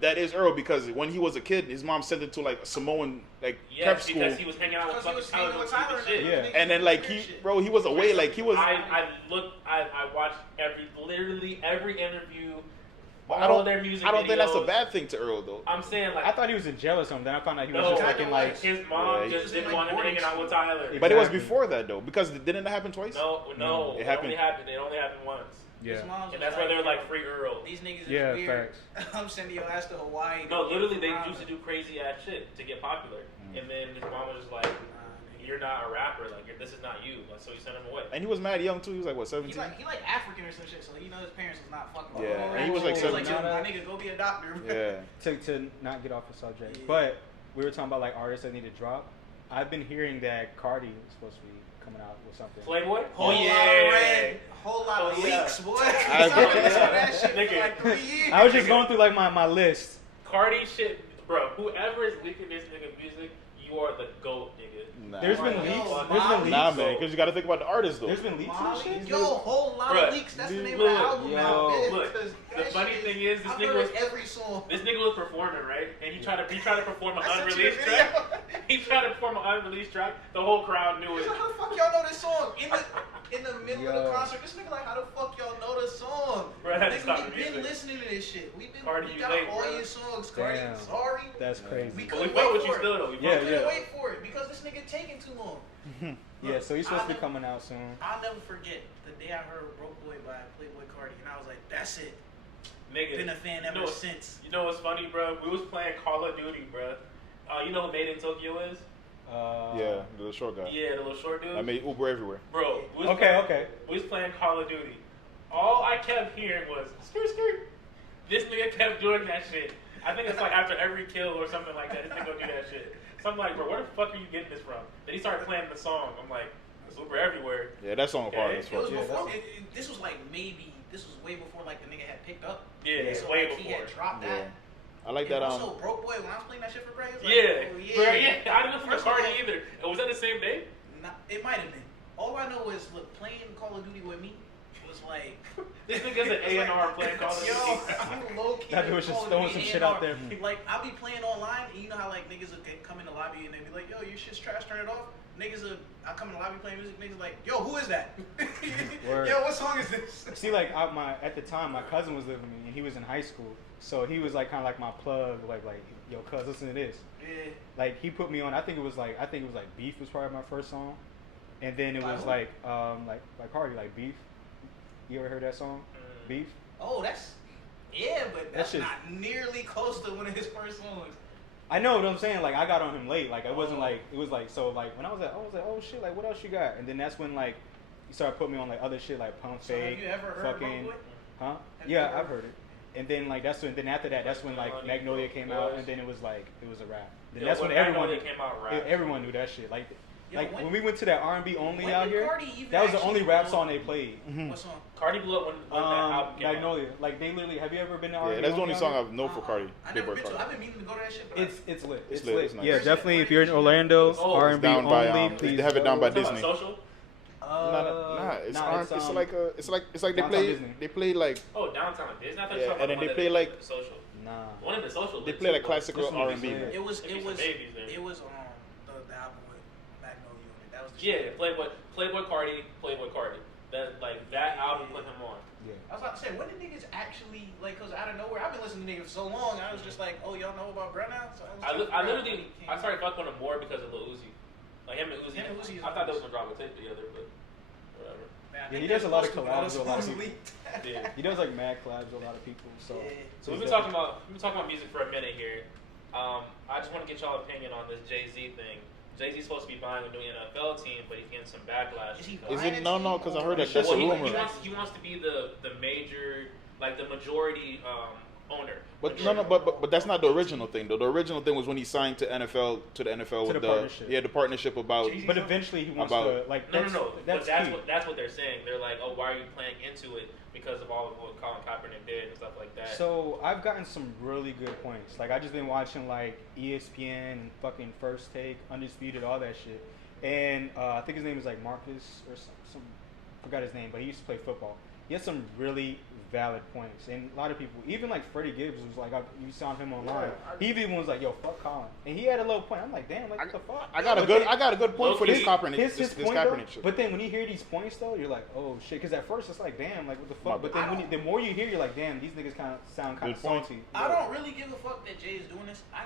that is Earl because when he was a kid, his mom sent him to like a Samoan like prep school. Because he was hanging out with Because he fucking was Tyler hanging with and shit. Tyler. Yeah. And then like he was away like he was. I watched literally every interview, I all don't. of their music I don't think that's a videos. bad thing to Earl though. I'm saying like I thought he was in jail or something. Then I found out he was no, just like in like. his mom Yeah, he just was didn't in, like, want him hanging out with Tyler. But it was Exactly. before that though because didn't it happen twice? No, It it only happened. happened once. His mom's And was that's why they're like free Earl. These niggas is Yeah, weird. facts. I'm sending your ass to Hawaii. No, literally they used to do crazy ass shit to get popular, and then his mom was just like, "You're not a rapper. Like this is not you." Like, so he sent him away. And he was mad young too. He was like what He 17? like African or some shit, so you know his parents was not fucking. Yeah, and he was like He was like, 17. "Yo, my nigga, go be a doctor." Yeah. To not get off the subject, Yeah. but we were talking about like artists that need to drop. I've been hearing that Cardi is supposed to be coming out with something. Playboy. Whole lot of red, whole lot of yeah. leaks, boy. I've I've been- been listening to that shit Nigga. for like 3 years. I was just going through like my list. Cardi shit, bro. Whoever is leaking this nigga music, you are the GOAT, nigga. Nah. There's been Yo, leaks. Molly. There's been leaks. Nah, man, because you got to think about the artist though. There's been leaks and Molly, shit. yo, whole lot Bruh, of leaks. That's the name look, of the album now, yo. bitch. Look, 'cause the that funny shit thing is, this I've nigga heard was every song. This nigga was performing, right? And he tried to perform an I sent you the unreleased video. track. He tried to perform an unreleased track. The whole crowd knew He's it. like, how the fuck y'all know this song? In the middle of the Yo. concert, this nigga like, how the fuck y'all know this song? Bro, I had to Nigga, stop we the been music. listening to this shit. We Cardi, you got late, all bro. your songs, Cardi. Damn. Sorry. That's crazy. We But we couldn't fuck wait with you for still it. though. We Yeah, fuck We with couldn't yeah. wait for it because this nigga taking too long. Yeah, so he's supposed to be I'll coming out soon. I'll never forget the day I heard Broke Boy by Playboy Cardi, and I was like, that's it. you. Nigga, Been a fan you know ever what- since. You know what's funny, bro? We was playing Call of Duty, bro. You know who Made in Tokyo is? Yeah, the little short guy. Yeah, the little short dude. I made Uber everywhere. Bro, we was Okay, playing, okay. We was playing Call of Duty. All I kept hearing was skirt skirt. This nigga kept doing that shit. I think it's like after every kill or something like that, this nigga go do that shit. So I'm like, bro, where the fuck are you getting this from? Then he started playing the song. I'm like, it's Uber everywhere. Yeah, that song hard Yeah, as It was fuck. Yeah, before. that's- This was like this was way before like the nigga had picked up. Yeah, so way like, he had before. dropped Yeah. that. I like And that. also Broke Boy, when I was playing that shit for Greg, it was like, Yeah, oh, bro, yeah. I didn't listen to First of Cardi all, either. Was that the same day? It might have been. All I know is, look, playing Call of Duty with me was like. This nigga's an it's like- A&R playing Call of Duty. Yo, I'm low key. That dude was just Call of throwing Duty some shit out A&R. there. Like, I'll be playing online, and you know how like niggas will come in the lobby and they be like, yo, your shit's trash, turn it off. Niggas I come in the lobby playing music, niggas like, yo, who is that? Word. Yo, what song is this? See, like at the time, my cousin was living with me, and he was in high school, so he was like kind of like my plug, like yo, cuz, listen to this. Yeah. Like he put me on. I think it was like Beef was probably my first song, and then it By was who? like Cardi, like Beef. You ever heard that song, Beef? Oh, yeah, but that's shit- not nearly close to one of his first songs. I know what I'm saying. Like I got on him late. Like it wasn't Oh. like it was like so like when I was like oh shit, like what else you got? And then that's when like he started putting me on like other shit like Pump So Fake, have you ever heard fucking, Broke Boy? huh? Have you Yeah, ever I've heard it. And then like then after that, that's when like Magnolia came out, and then it was a rap. Then that's when everyone came out rap. everyone knew that shit. Like Yo, when we went to that R&B only when out did here, Cardi even that was the actually only rap blow? song they played. What song? Cardi blew up when that album came Magnolia. Like they literally. Have you ever been to R&B? Yeah, that's the only out song here? I know for Cardi. I Big never Boy been to. Cardi. I've been meaning to go to that shit. But It's lit. It's It's lit, lit. it's nice. Yeah, Where's definitely. that? If you're in Orlando, Oh, R&B it's down by, only. they Please have it down by go. Disney. Social? It's Nah, like it's like they Downtown play Disney. like Oh, Downtown Disney. I thought Yeah, you were talking and then about they one play that like- the social. Nah. One in the social. they lit play too, like though. classical This one R&B. is lit. man. It was Maybe some babies there. it was the album with Magnolia on it. That was the Yeah, shit. Playboy Cardi. That album put him on. Yeah. I was about to say, when did niggas actually, like, because out of nowhere, I've been listening to niggas for so long, I was just like, oh, y'all know about Brett now? So I started fucking with him more because of Lil Uzi. Like him and Uzi. I thought they was gonna drop a tape together, but whatever. Man, Yeah, he does a lot of collabs with a lot of people. Yeah. He does like mad collabs with a lot of people. So So we've been talking about music for a minute here. I just want to get y'all opinion on this Jay-Z thing. Jay-Z's supposed to be buying a new NFL team, but he's getting some backlash. Is it no? Because I heard that that's a rumor. He wants to be the major, like the majority owner. But but that's not the original thing though. The original thing was when he signed to the NFL with the partnership about. But eventually he wants to like. No. That's what they're saying. They're like, oh, why are you playing into it? Because of all of what Colin Kaepernick did and stuff like that. So I've gotten some really good points. Like I just been watching like ESPN and fucking First Take, Undisputed, all that shit. And I think his name is like Marcus or some forgot his name, but he used to play football. He had some really valid points, and a lot of people, even like Freddie Gibbs was like, you saw him online. He even was like, "Yo, fuck Colin," and he had a little point. I'm like, "Damn, like what the fuck?" I got a good point for this Kaepernick. This Kaepernick shit. But then when you hear these points though, you're like, "Oh shit," because at first it's like, "Damn, like what the fuck?" But then the more you hear, you're like, "Damn, these niggas kind of sound kind of salty." I don't really give a fuck that Jay is doing this. I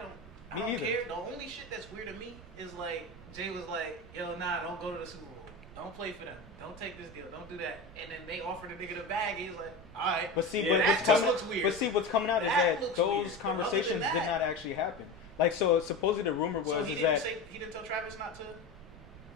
don't care. The only shit that's weird to me is like Jay was like, "Yo, nah, don't go to the Super Bowl. Don't play for them. Don't take this deal. Don't do that." And then they offered the nigga the bag. He's like, "All right." But see, looks weird. But see, what's coming out is that those conversations did not actually happen. Like, so supposedly the rumor was he that he didn't tell Travis not to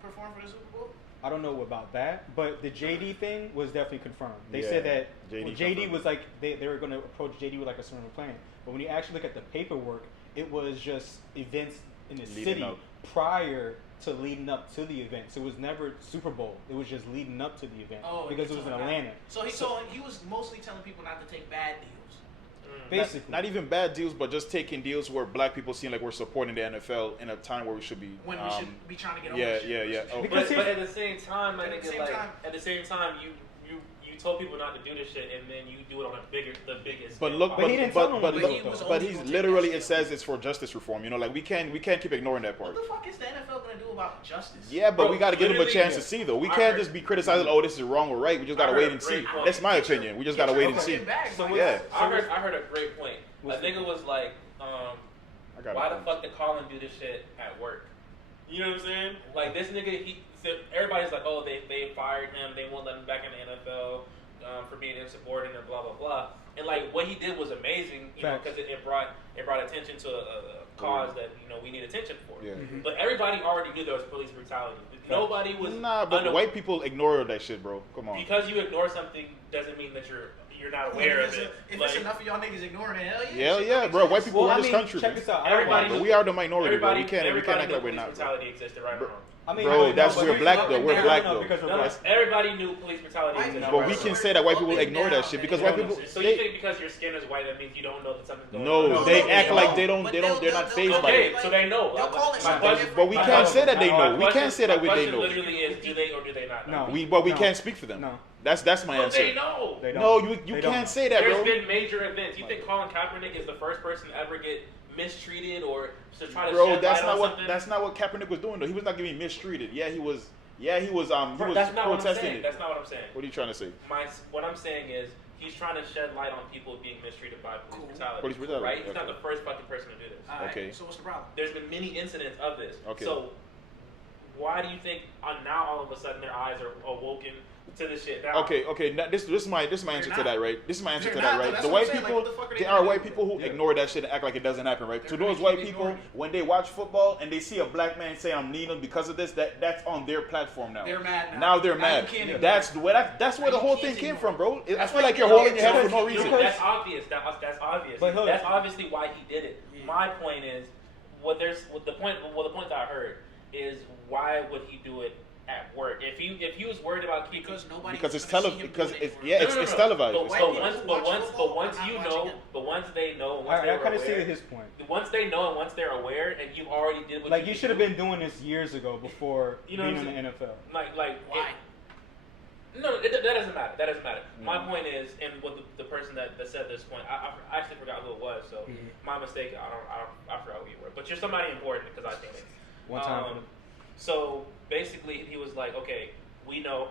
perform for the Super Bowl. I don't know about that, but the JD thing was definitely confirmed. They said that JD was like they were going to approach JD with like a certain plan. But when you actually look at the paperwork, it was just events in the city prior to leading up to the event. So it was never Super Bowl. It was just leading up to the event because it was in Atlanta. So he was mostly telling people not to take bad deals. Basically. Not even bad deals, but just taking deals where black people seem like we're supporting the NFL in a time where we should be. When we should be trying to get ownership. Yeah. Oh. But at the same time, at the same time, you told people not to do this shit, and then you do it on the biggest. But look, but he's literally. It says it's for justice reform. You know, like we can't keep ignoring that part. What the fuck is the NFL gonna do about justice? Yeah, but we got to give them a chance to see though. We can't just be criticizing. Oh, this is wrong or right. We just gotta wait and see. That's my opinion. We just gotta wait and see. Yeah. I heard a great point. A nigga was like, why the fuck did Colin do this shit at work? You know what I'm saying? Like this nigga, everybody's like, oh, they fired him. They won't let him back in the NFL for being insubordinate and blah blah blah. And like what he did was amazing, you know, because it brought attention to a cause that we need attention for. Yeah. Mm-hmm. But everybody already knew there was police brutality. Nobody was. Nah, but white people ignore that shit, bro. Come on. Because you ignore something doesn't mean that you're not aware of it. If it's enough of y'all niggas ignoring it, hell yeah. Hell yeah, bro. White people in this country. Check this out. We are the minority, bro. We can't act like we're not. Brutality existed, right or wrong. I mean, bro, we're black though. We're black though. Everybody knew police brutality existed. But we can say that white people ignore that shit because white people. So you think because your skin is white that means you don't know that something's going on? No, they act like they don't. They're not phased by it. Okay, so they know. But we can't say that they know. We can't say that they know. Literally is, do they or do they not know? But we can't speak for them. No. That's my answer. They know. No, you can't say that, bro. There's been major events. You think Colin Kaepernick is the first person to ever get mistreated or to try to shed light on something? That's not what Kaepernick was doing though. He was not getting mistreated. He was That's not protesting what I'm saying. it. That's not what I'm saying. What are you trying to say? What I'm saying is he's trying to shed light on people being mistreated by police brutality. Right? He's not the first fucking person to do this. Okay. So what's the problem? There's been many incidents of this. Okay. So why do you think now all of a sudden their eyes are awoken to this shit now? Okay. Now, this is my answer to that, right? This is my answer to that, right? The white people, there are white people who ignore that shit and act like it doesn't happen, right? To those white people, when they watch football and they see a black man say I'm kneeling because of this, that's on their platform now. They're mad now they're mad. That's where the whole thing came from, bro. I feel like you're holding your head for no reason. That's obvious. That's obvious. That's obviously why he did it. My point is, the point that I heard is why would he do it at work? If he was worried about keeping because it's televised. But once they know, I kind of see his point. Once they know and once they're aware, and you already did what you should have been doing this years ago before being in the NFL. Like why? That doesn't matter. That doesn't matter. My point is, and what the person that said this point, I actually forgot who it was. So my mistake. I forgot who you were. But you're somebody important because I think it. One time. So basically, he was like, okay, we all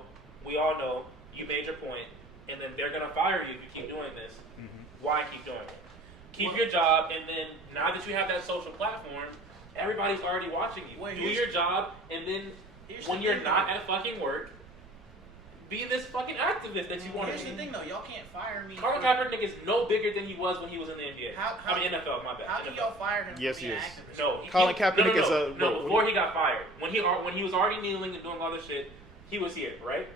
know you made your point, and then they're gonna fire you if you keep doing this. Why keep doing it? Keep your job, and then now that you have that social platform, everybody's already watching you. Do your job, and then when you're not at fucking work, be this fucking activist that you want to be. Here's the thing, though. Y'all can't fire me. Colin Kaepernick is no bigger than he was when he was in the NBA. NFL, my bad. How can y'all fire him? Yes, he is. No, Colin Kaepernick is a... No, before he got fired. When he was already kneeling and doing all this shit, he was here, right?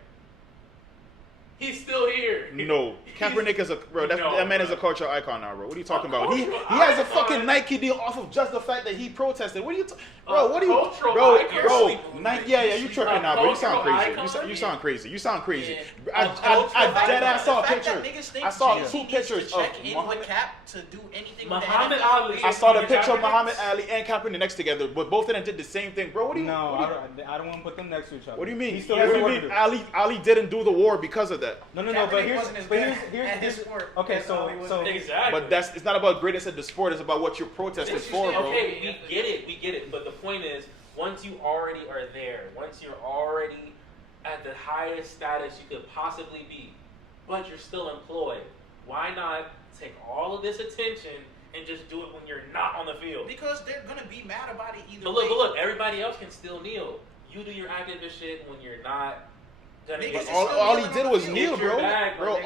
He's still here. No, Kaepernick is a bro. That man is a cultural icon now, bro. What are you talking about? He has a fucking Nike deal off of just the fact that he protested. What are you, bro? What are you, bro? Nike, yeah, you tripping now, bro? You sound crazy. You sound crazy. You sound crazy. I dead ass saw a picture. I saw 2 pictures of Muhammad Cap to do anything. Muhammad Ali. I saw the picture of Muhammad Ali and Kaepernick next together, but both of them did the same thing, bro. What do you? No, I don't want to put them next to each other. What do you mean? He still What has do you work mean? to do. Ali didn't do the war because of that. No, but here's okay. So exactly. But it's not about greatness of the sport. It's about what you're protesting for, bro. Okay, we get it. But the point is, once you already are there, once you're already at the highest status you could possibly be, but you're still employed, why not take all of this attention and just do it when you're not on the field? Because they're gonna be mad about it either. But look, everybody else can still kneel. You do your activist shit when you're not. All he did was kneel, bro.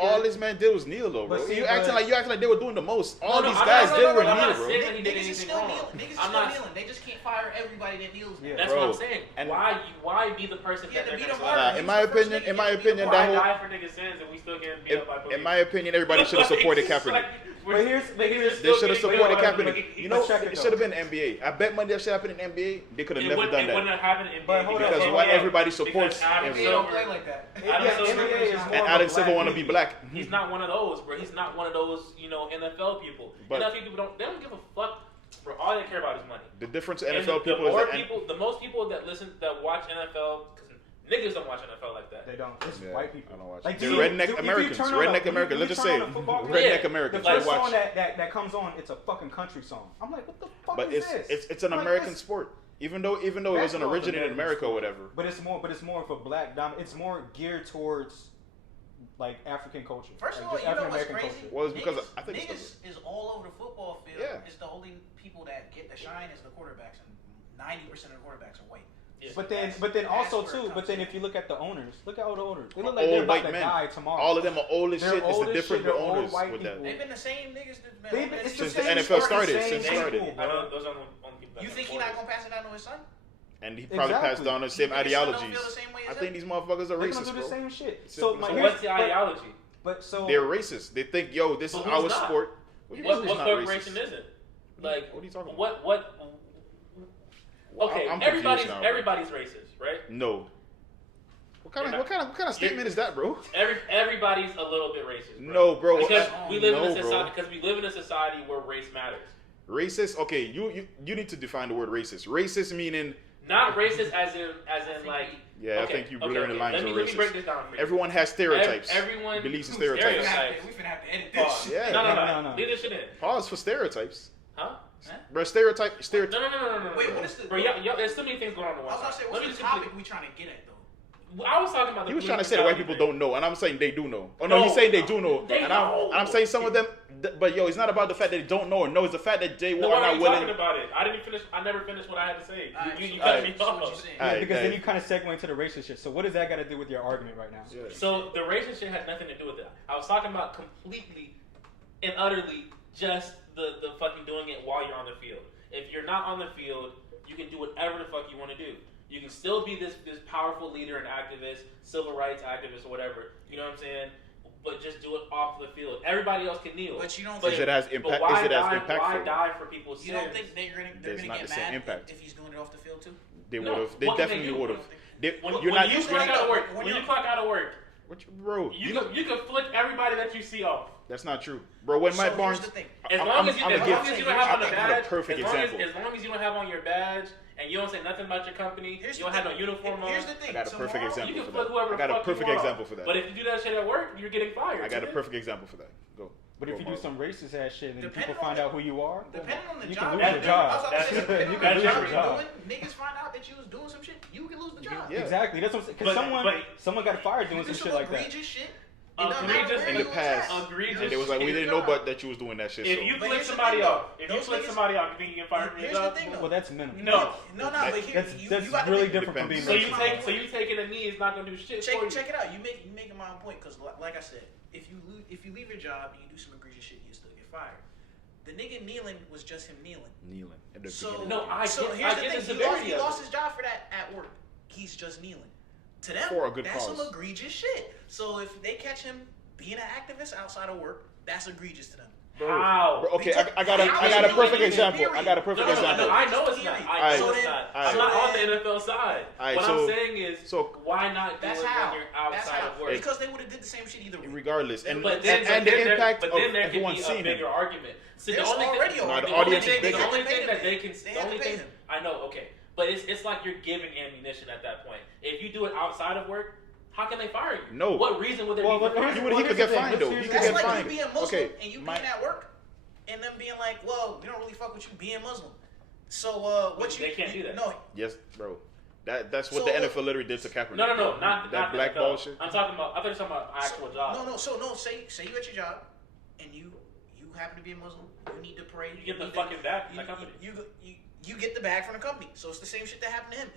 All this man did was kneel, though, bro. You acting like they were doing the most. All these guys did were kneel, bro. Niggas is still kneeling. Niggas is still kneeling. They just can't fire everybody that kneels. That's what I'm saying. And why be the person that they're gonna in my opinion, that whole. Die for niggas' sins and we still getting beat up by police. In my opinion, everybody should have supported Kaepernick. But here's they should have supported Kaepernick. You know, it should have been NBA. I bet money that should happen in NBA. They could have never done that. It wouldn't have happened in NBA because why everybody supports NBA don't play like that. And Adam Silver want to be black. He's not one of those, bro. He's not one of those, NFL people. NFL people don't give a fuck. Bro, all they care about is money. The difference in NFL people is the most people that watch NFL. Niggas don't watch NFL like that. They don't. It's white people. I don't watch. Like, they're redneck Americans. Redneck Americans. Let's just say redneck Americans. The first song that comes on, it's a fucking country song. I'm like, what the fuck is this? It's an American sport. Even though it wasn't originated in America or whatever. But it's more of a black dom. It's more geared towards like African culture. First of all, you know what's crazy? Well, it's because I think niggas is all over the football field. Yeah. It's the only people that get the shine is the quarterbacks, and 90% of the quarterbacks are white. Yeah. But then also too. But then if you look at the owners, look at all the owners. They look like they're about to die tomorrow. All of them are old as shit. It's the different owners with that. They've been the same niggas since the NFL started. You think he's not gonna pass it down to his son? And he probably passed down the same ideologies. I think these motherfuckers are racist, bro. They're gonna do the same shit. So what's the ideology? They're racist. They think, this is our sport. What corporation is it? Like, what are you talking about? What? Okay, everybody's racist, right? No. What kind of statement is that, bro? Everybody's a little bit racist. Bro. No, bro. Because we live in a society where race matters. Racist? Okay, you need to define the word racist. Racist meaning not racist as in like. Yeah, I think you blurring the lines of racist. Let me break this down for you. Everyone has stereotypes. Everyone believes in stereotypes. We finna have to edit this. Yeah. No. Leave this shit in. Pause for stereotypes. Huh? Bro, stereotype. No. Wait, what is this? Bro, there's too many things going on at once. I was gonna say, what's the topic we trying to get at, though? I was talking about he was trying to say that white people don't know, and I'm saying they do know. Oh, no, he's saying they do know. And I'm saying some of them, but it's not about the fact that they don't know or know. It's the fact that they are not willing. Talking about it. I never finished what I had to say. You cut me off. Because then you kind of segue into the racist shit. So what does that got to do with your argument right now? Yeah. So the racist shit had nothing to do with it. I was talking about completely and utterly just the fucking doing it while you're on the field. If you're not on the field, you can do whatever the fuck you want to do. You can still be this powerful leader and activist, civil rights activist or whatever. You know what I'm saying? But just do it off the field. Everybody else can kneel. But you don't think is it as impactful? Why die for people's sins? You don't think they're gonna get mad if he's doing it off the field too? They would have. They definitely would have. When you clock out of work, bro, you can flick everybody that you see off. That's not true, bro. When Mike Barnes, as long as you don't have on the badge, perfect example. As long as you don't have on your badge and you don't say nothing about your company, you don't have no uniform on. Here's the thing. I got a perfect example you can for flick that. whoever I got a perfect example for that. But if you do that shit at work, you're getting fired. I got a perfect example for that. Go. But if you do some racist ass shit and Depending people find on out who you are, depending on the you job, can lose your job. You can lose your job. job. Niggas find out that you was doing some shit, you can lose the job. Yeah. Exactly. That's what I'm saying. Because someone got fired doing You do some shit like that. egregious shit. Egregious in the past. Egregious. And they was like, we didn't know but that you was doing that shit. If So. you But flip here's the somebody thing, off, though. if you Those flip niggas- somebody off, you think you get fired from your Here's the job? thing, though. Well, that's minimal. No. No, but here, That's you got really to different from being So you racist. taking a knee is not gonna do shit for you. check it out. You making my own point because, like I said, if you leave your job and you do some egregious shit, you still get fired. The nigga kneeling was just him kneeling. At the So beginning. No, I so get- here's I the get thing. the He severity of lost it. his job for that at work. He's just kneeling. To them, For a good that's cause. some egregious shit. So if they catch him being an activist outside of work, that's egregious to them. How? Bro, okay, Because I got a perfect example. I got a perfect example. I know it's not. I know it's not. I'm not on the NFL side. Alright, What so- I'm saying is, why not do That's it how. when you're That's outside how. of work? Because they would have did the same shit either way. Regardless, and But then the impact but of then there could everyone be a seeing bigger him. argument. So There's already No, the the audience only is thing, bigger. the only They have thing to that pay they him. can, They the have only to pay thing him. I know, okay, but it's like you're giving ammunition at that point. If you do it outside of work, how can they fire you? No. What reason would there Well, be? but For here's- firing He you? could get fined though. He could That's get like fined. you being Muslim Okay, and you my- being at work, and them being like, "Well, we don't really fuck with you being Muslim." So what you? They can't do that. No, Yes, bro. That's what So- the NFL literally did to Kaepernick. No, bro. not that not the blackball NFL. shit. I'm talking about. I thought you were talking about actual job. No. Say you at your job, and you happen to be a Muslim. You need to pray. You get the need fucking bag from you, the company. You get the bag from the company. So it's the same shit that happened to him.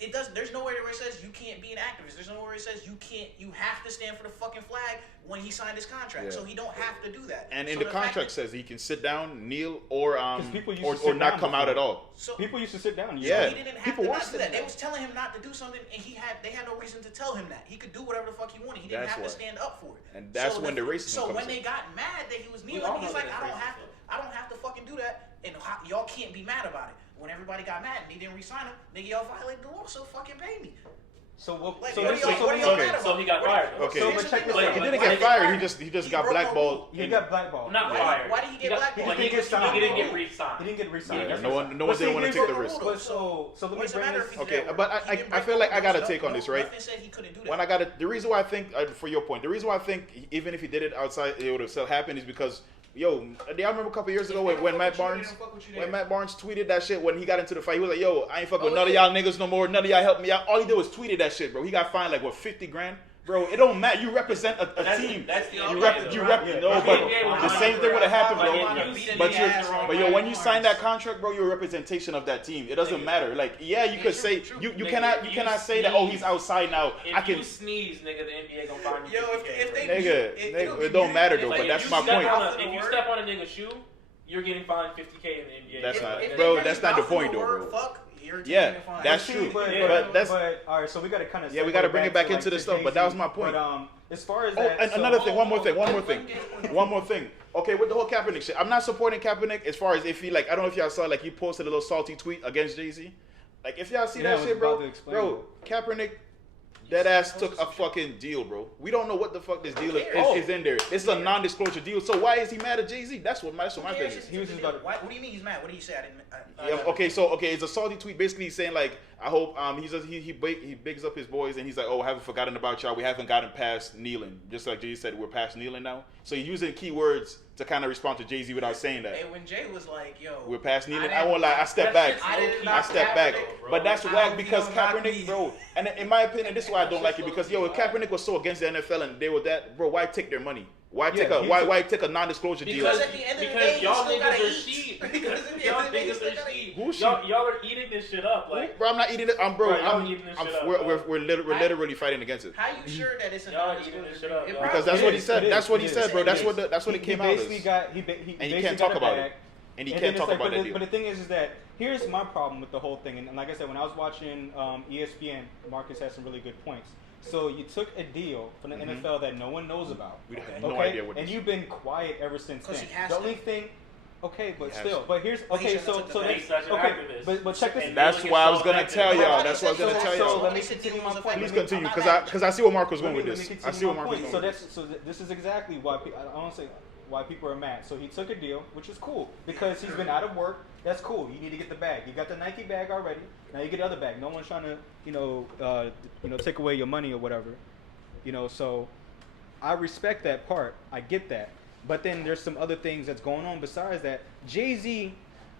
It does. There's nowhere where it says you can't be an activist. There's nowhere where it says you can't. You have to stand for the fucking flag when he signed his contract. Yeah. So he don't have to do that. And in So the fact contract says he can sit down, kneel, or people used to or sit not down come out before. at all. So People used to sit down. Yeah. he didn't have people to want not do to that. do They that. was telling him not to do something, and they had no reason to tell him that. He could do whatever the fuck he wanted. He didn't That's have why. to stand up for it. And that's when the racism So comes when in. they got mad that he was We kneeling, all he's know like, that it's racist, I don't have to fucking do that, and y'all can't be mad about it. When everybody got mad and he didn't resign him, nigga, y'all violated the law, so fucking pay me. So what? Like, So what are this- y'all, so- what are y'all okay. mad about? So he got What- fired. Okay. So but check this here's out. the He thing, didn't why get did fired. they He just He got broke no blackballed. rule. He got blackballed. Not Why- fired. why did he get blackballed? But he He didn't get didn't signed. get re-signed. He didn't get re-signed. Yeah, That's no what- one but didn't see, want to here's take the what- risk. but so let What me does it bring matter this. if he's Okay, at work? but He didn't I break feel no like I rules. gotta No- take on this, right? Nothing said he couldn't do that. When I got it, the reason why I think, for your point, the reason why I think even if he did it outside, it would have still happened is because, yo, I remember a couple years ago when Matt Barnes tweeted that shit when he got into the fight. He was like, yo, I ain't fucking with none of y'all niggas no more. None of y'all help me out. All he did was tweeted that shit, bro. He got fined like what, 50 grand? Bro, it don't matter. You represent a team. That's the You rep, no, but the same thing would have happened, bro. But yo, when you sign that contract, bro, you're a representation of that team. It doesn't matter. Like, yeah, you could say you cannot say that. Oh, he's outside now. If you sneeze, nigga, the NBA gonna find you. Yo, if they Nigga, it don't matter though. But that's my point. If you step on a nigga's shoe, you're getting fined $50K in the NBA. That's not, if bro. they That's got not the you point off though, the word, bro. fuck, you're Yeah, taking a fine. that's See, true. But, But that's all right. So we got to kind of we got to bring it back into the stuff. But that was my point. But as far as Oh, that, and so, another thing, one more thing. Okay, with the whole Kaepernick shit, I'm not supporting Kaepernick as far as if he, like, I don't know if y'all saw, like, he posted a little salty tweet against Jay-Z. Like, if y'all see Yeah, I that was shit, about to bro, explain Kaepernick, that ass took a fucking deal, bro. We don't know what the fuck this deal is in there. This is a non-disclosure deal. So why is he mad at Jay-Z? That's what my thing is. He was just about to- What do you mean he's mad? What did he say? I didn't. Yeah, okay, it's a salty tweet basically saying like, I hope he bigs up his boys and he's like, oh, I haven't forgotten about y'all. We haven't gotten past kneeling. Just like Jay said, we're past kneeling now. So he's using keywords to kind of respond to Jay-Z without saying that. Hey, when Jay was like, yo, We're past kneeling. I won't lie, I step back. I step back. But that's whack because Kaepernick, bro, and in my opinion, this is why I don't like it because if Kaepernick was so against the NFL and they were that, bro, why take their money? Why take a non-disclosure deal? Because at the end of the day, y'all you still gotta niggas are eat. sheep. Because at the Y'all end of the day, you niggas still are gotta sheep. eat. Who's sheep? Y'all are eating this shit up. Like, Bro, I'm not eating it. y'all eating this shit up, bro. We're literally fighting against it. How you sure that it's a Y'all eating this shit up, It dog. Because probably that's what he is. said. That's what he said, bro. That's It what is. it He came out as. basically got And you basically can't got talk a about bag. it. And he And can't then talk it's like, about that but deal. the thing is that here's my problem with the whole thing. And like I said, when I was watching ESPN, Marcus had some really good points. So you took a deal from the NFL that no one knows about. We have no okay? idea what and this you've been quiet ever since 'Cause then. he has The to. only thing, okay, but He has still, to. but here's But he okay. shouldn't So have took so the that's bait. He's such an okay. activist. But check this. And That's why I was gonna tell y'all. That's what I was gonna tell So y'all. let me continue my point. Please Let me- continue, because I see where Mark was going with let me this. continue I see where my Mark was point. going with this. So this is exactly why I don't say why people are mad. So he took a deal, which is cool because he's been out of work. That's cool. You need to get the bag. You got the Nike bag already. Now you get the other bag. No one's trying to take away your money or whatever. So I respect that part. I get that. But then there's some other things that's going on besides that. Jay-Z,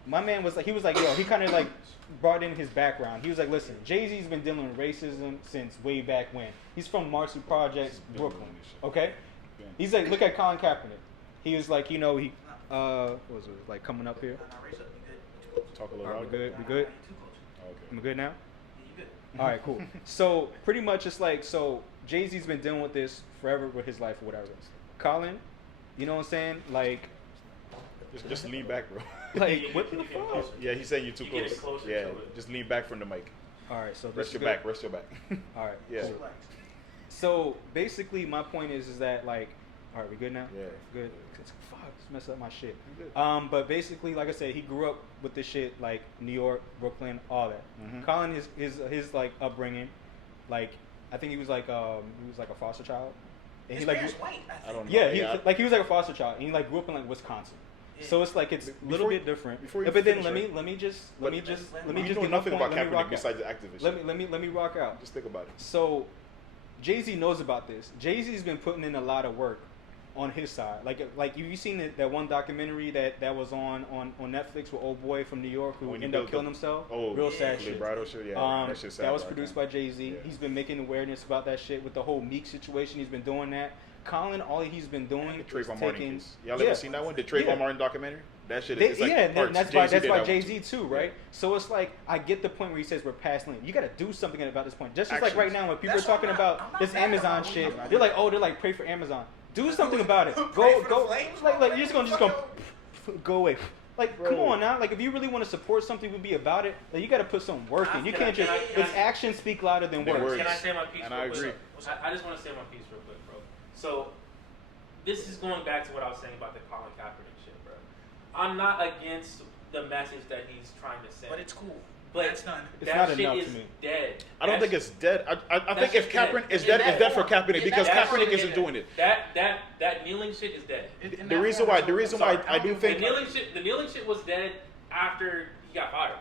my man was like, yo, he kind of like brought in his background. He was like, listen, Jay-Z's been dealing with racism since way back when. He's from Marcy Projects, Brooklyn. Okay? He's like, look at Colin Kaepernick. He was like, what was it, like coming up here? Talk a little louder. We good? Okay. Am I good now? You good. All right, cool. So pretty much it's like, so Jay-Z's been dealing with this forever with his life or whatever. Colin, you know what I'm saying? Like, just lean back, bro. Like, what the fuck? Yeah, he's saying you're too close. Yeah, just lean back from the mic. All right, so rest your back. All right. Yeah. Cool. So basically, my point is that like, all right, we good now? Yeah. Good. Fuck, just mess up my shit. But basically, like I said, he grew up with this shit like New York, Brooklyn, all that. Mm-hmm. Colin, his like upbringing, like I think he was like a foster child. And His he like parents white. I don't know. yeah, he was like a foster child, and he like grew up in like Wisconsin. Yeah. So it's like it's a little bit different. But then let me just you get know my nothing point. about Kaepernick besides the activist. Let me rock out. Just think about it. So Jay-Z knows about this. Jay-Z's been putting in a lot of work on his side. Like you seen that one documentary that was on Netflix with old boy from New York who ended up killing himself? Oh, real sad shit. Vibrato shit. Yeah, that shit's sad. That was produced by Jay-Z. Yeah. He's been making awareness about that shit with the whole Meek situation. He's been doing that. Colin, all he's been doing The is Trayvon taking. Martin case. Y'all ever seen that one? The Trayvon Martin documentary? That shit is like and that's why Jay-Z Jay-Z too, right? Yeah. So it's like I get the point where he says we're past lane. You got to do something about this point. Just like Actions. right now when people are That's why talking I'm about not this mad Amazon about shit, it. they're like pray for Amazon. Do something about it. Pray for the Go. flames, Like bro. you're just gonna go away. Like Bro. come on now. Like if you really want to support something, would be about it. Like you got to put some work in. You can't just because actions speak louder than words. Can I say my piece? And real I quick? agree. I just want to say my piece real quick, bro. So this is going back to what I was saying about the Colin Kaepernick shit, bro. I'm not against the message that he's trying to send, But it's cool. but It's done. It's that not shit enough is to me. dead. I don't think it's dead. I think if just dead. Kaepernick is In dead, that it's dead for form. Kaepernick In because that Kaepernick form, isn't yeah. doing it. That kneeling shit is dead. The reason why I do think The kneeling shit was dead after he got fired.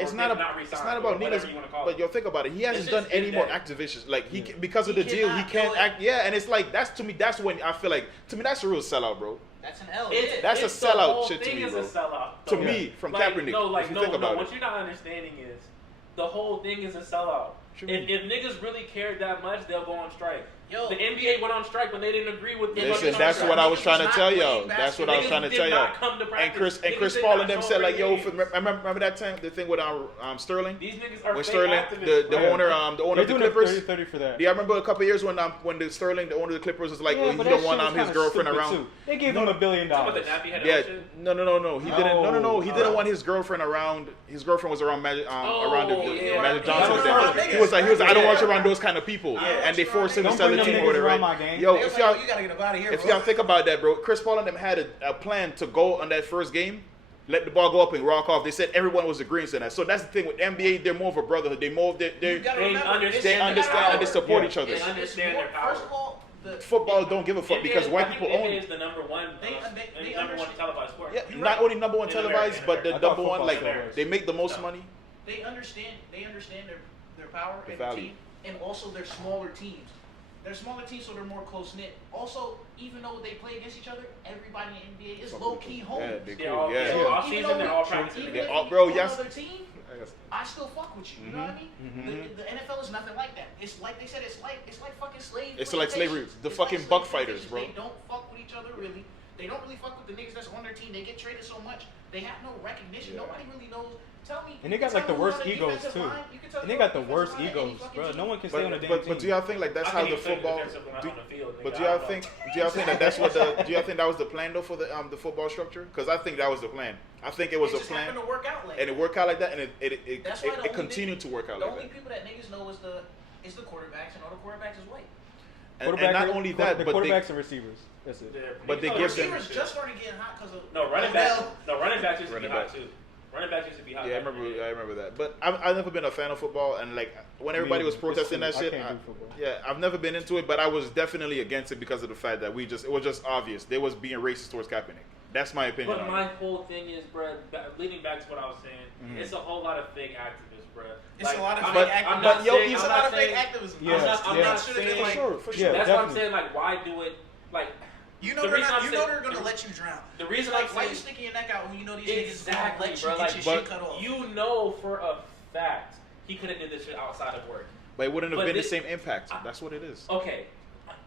it's or not not it's resigned, not or about whatever kneelers. you wanna call But it. yo, think about it. He hasn't It's done just any more dead. activations. Like because of the He deal, he cannot can't do it. act. Yeah, and it's like that's when I feel like that's a real sellout, bro. That's an L. That's a It's the sellout whole shit to thing me, is bro. a sellout. To though. me, from Like, Kaepernick. No, if you think about what it. you're not understanding is the whole thing is a sellout. What you If niggas really cared that much, they'll go on strike. Yo, The NBA went on strike, but they didn't agree with the Listen, fucking that's strike. what I was trying to Niggas tell not y'all. playing That's what I was basketball. trying to Niggas tell did y'all. not come to And practice. Chris Niggas did Paul not and them show said up like, for yo, games. remember that time the thing with Sterling? These niggas are When fake Sterling, activists, the bro. owner of They're the doing Clippers. 30 for that. Yeah, I remember a couple of years when the Sterling, the owner of the Clippers, was like, Yeah, oh, he but don't that want shit was his kinda girlfriend stupid, around. too. They gave him $1 billion. Talking about the nappy head Yeah, shit? no. He didn't. No. He didn't No. want his girlfriend around. His girlfriend was around Magic, around yeah, Magic right. Johnson. Yeah, Then. right. He was like, I don't want you around those kind of people. Yeah. And they forced him to Don't sell bring the them team niggas order, around right? my gang. Yo, They if was y'all like, you gotta get up out of here, if bro. y'all think about that, bro, Chris Paul and them had a plan to go on that first game, let the ball go up and rock off. They said everyone was agreeing to that. So that's the thing with NBA. They're more of a brotherhood. They more You they gotta They remember, understand they it's understand power. and they support Yeah. each other. They understand their power. First of all, the Football don't give a fuck because NBA white I think people own NBA it. is the number one, They number one understand. televised sport. Yeah, You're not right. only number one In televised, America, but the I thought number one like football was. they make the most No. money. They understand their power The and value. team, and also they're smaller teams. They're smaller teams, so they're more close knit. Also, even though they play against each other, everybody in the NBA is Fuck low with key each home. other. Yeah, they They're cool. all, Yeah. yeah. All Even season, though they're all we- practicing even together. if we bro, play yes. another team, I still fuck with you. You know what I mean? Mhm. The NFL is nothing like that. It's like they said. It's like fucking slavery. It's like slavery. The fucking slave buck fighters, plantations. bro. They don't fuck with each other really. They don't really fuck with the niggas that's on their team. They get traded so much. They have no recognition. Yeah. Nobody really knows. Tell me. And they you got can like the tell me worst on a egos defensive too. line, you can tell And me they got on the a worst defensive line, any egos, fucking bro. team. No one can stay on a damn But team. do y'all think like that's I how can't the even say football? defensive when I'm Do, on the field, but nigga. do I y'all don't think know. do y'all think that that's what do y'all think that was the plan though for the football structure? Because I think that was the plan. I think it was It a just plan, happened to work out like and it that. worked out like that, and it That's why the only continued to work out The like only that. people that niggas know is the quarterbacks, and all the quarterbacks is white. And not only that, the but quarterbacks and receivers. That's it. But they The give them- receivers just started getting hot because of No, running backs. No, running backs used to be Running hot backs. too. Running backs used to be hot. Yeah, I back then. remember that. But I've never been a fan of football, and like when everybody was It's protesting cool. that shit, I can't do football. yeah, I've never been into it. But I was definitely against it because of the fact that it was just obvious they was being racist towards Kaepernick. That's my opinion. But on my it. whole thing is, bro, leading back to what I was saying, it's a whole lot of fake activists, bro. It's a lot of I'm fake not- activism. I'm not saying- It's a I'm lot not of fake saying- activism. Yeah, I'm not yeah. saying like For sure. Yeah, that's what I'm definitely. saying. Like, why do it? Like, You know they're gonna let you drown. The reason like, why you sticking your neck out when you know these niggas gonna let you get your shit cut off? You know for a fact he could have did this shit outside of work. But it wouldn't have been the same impact. That's what it is. Okay.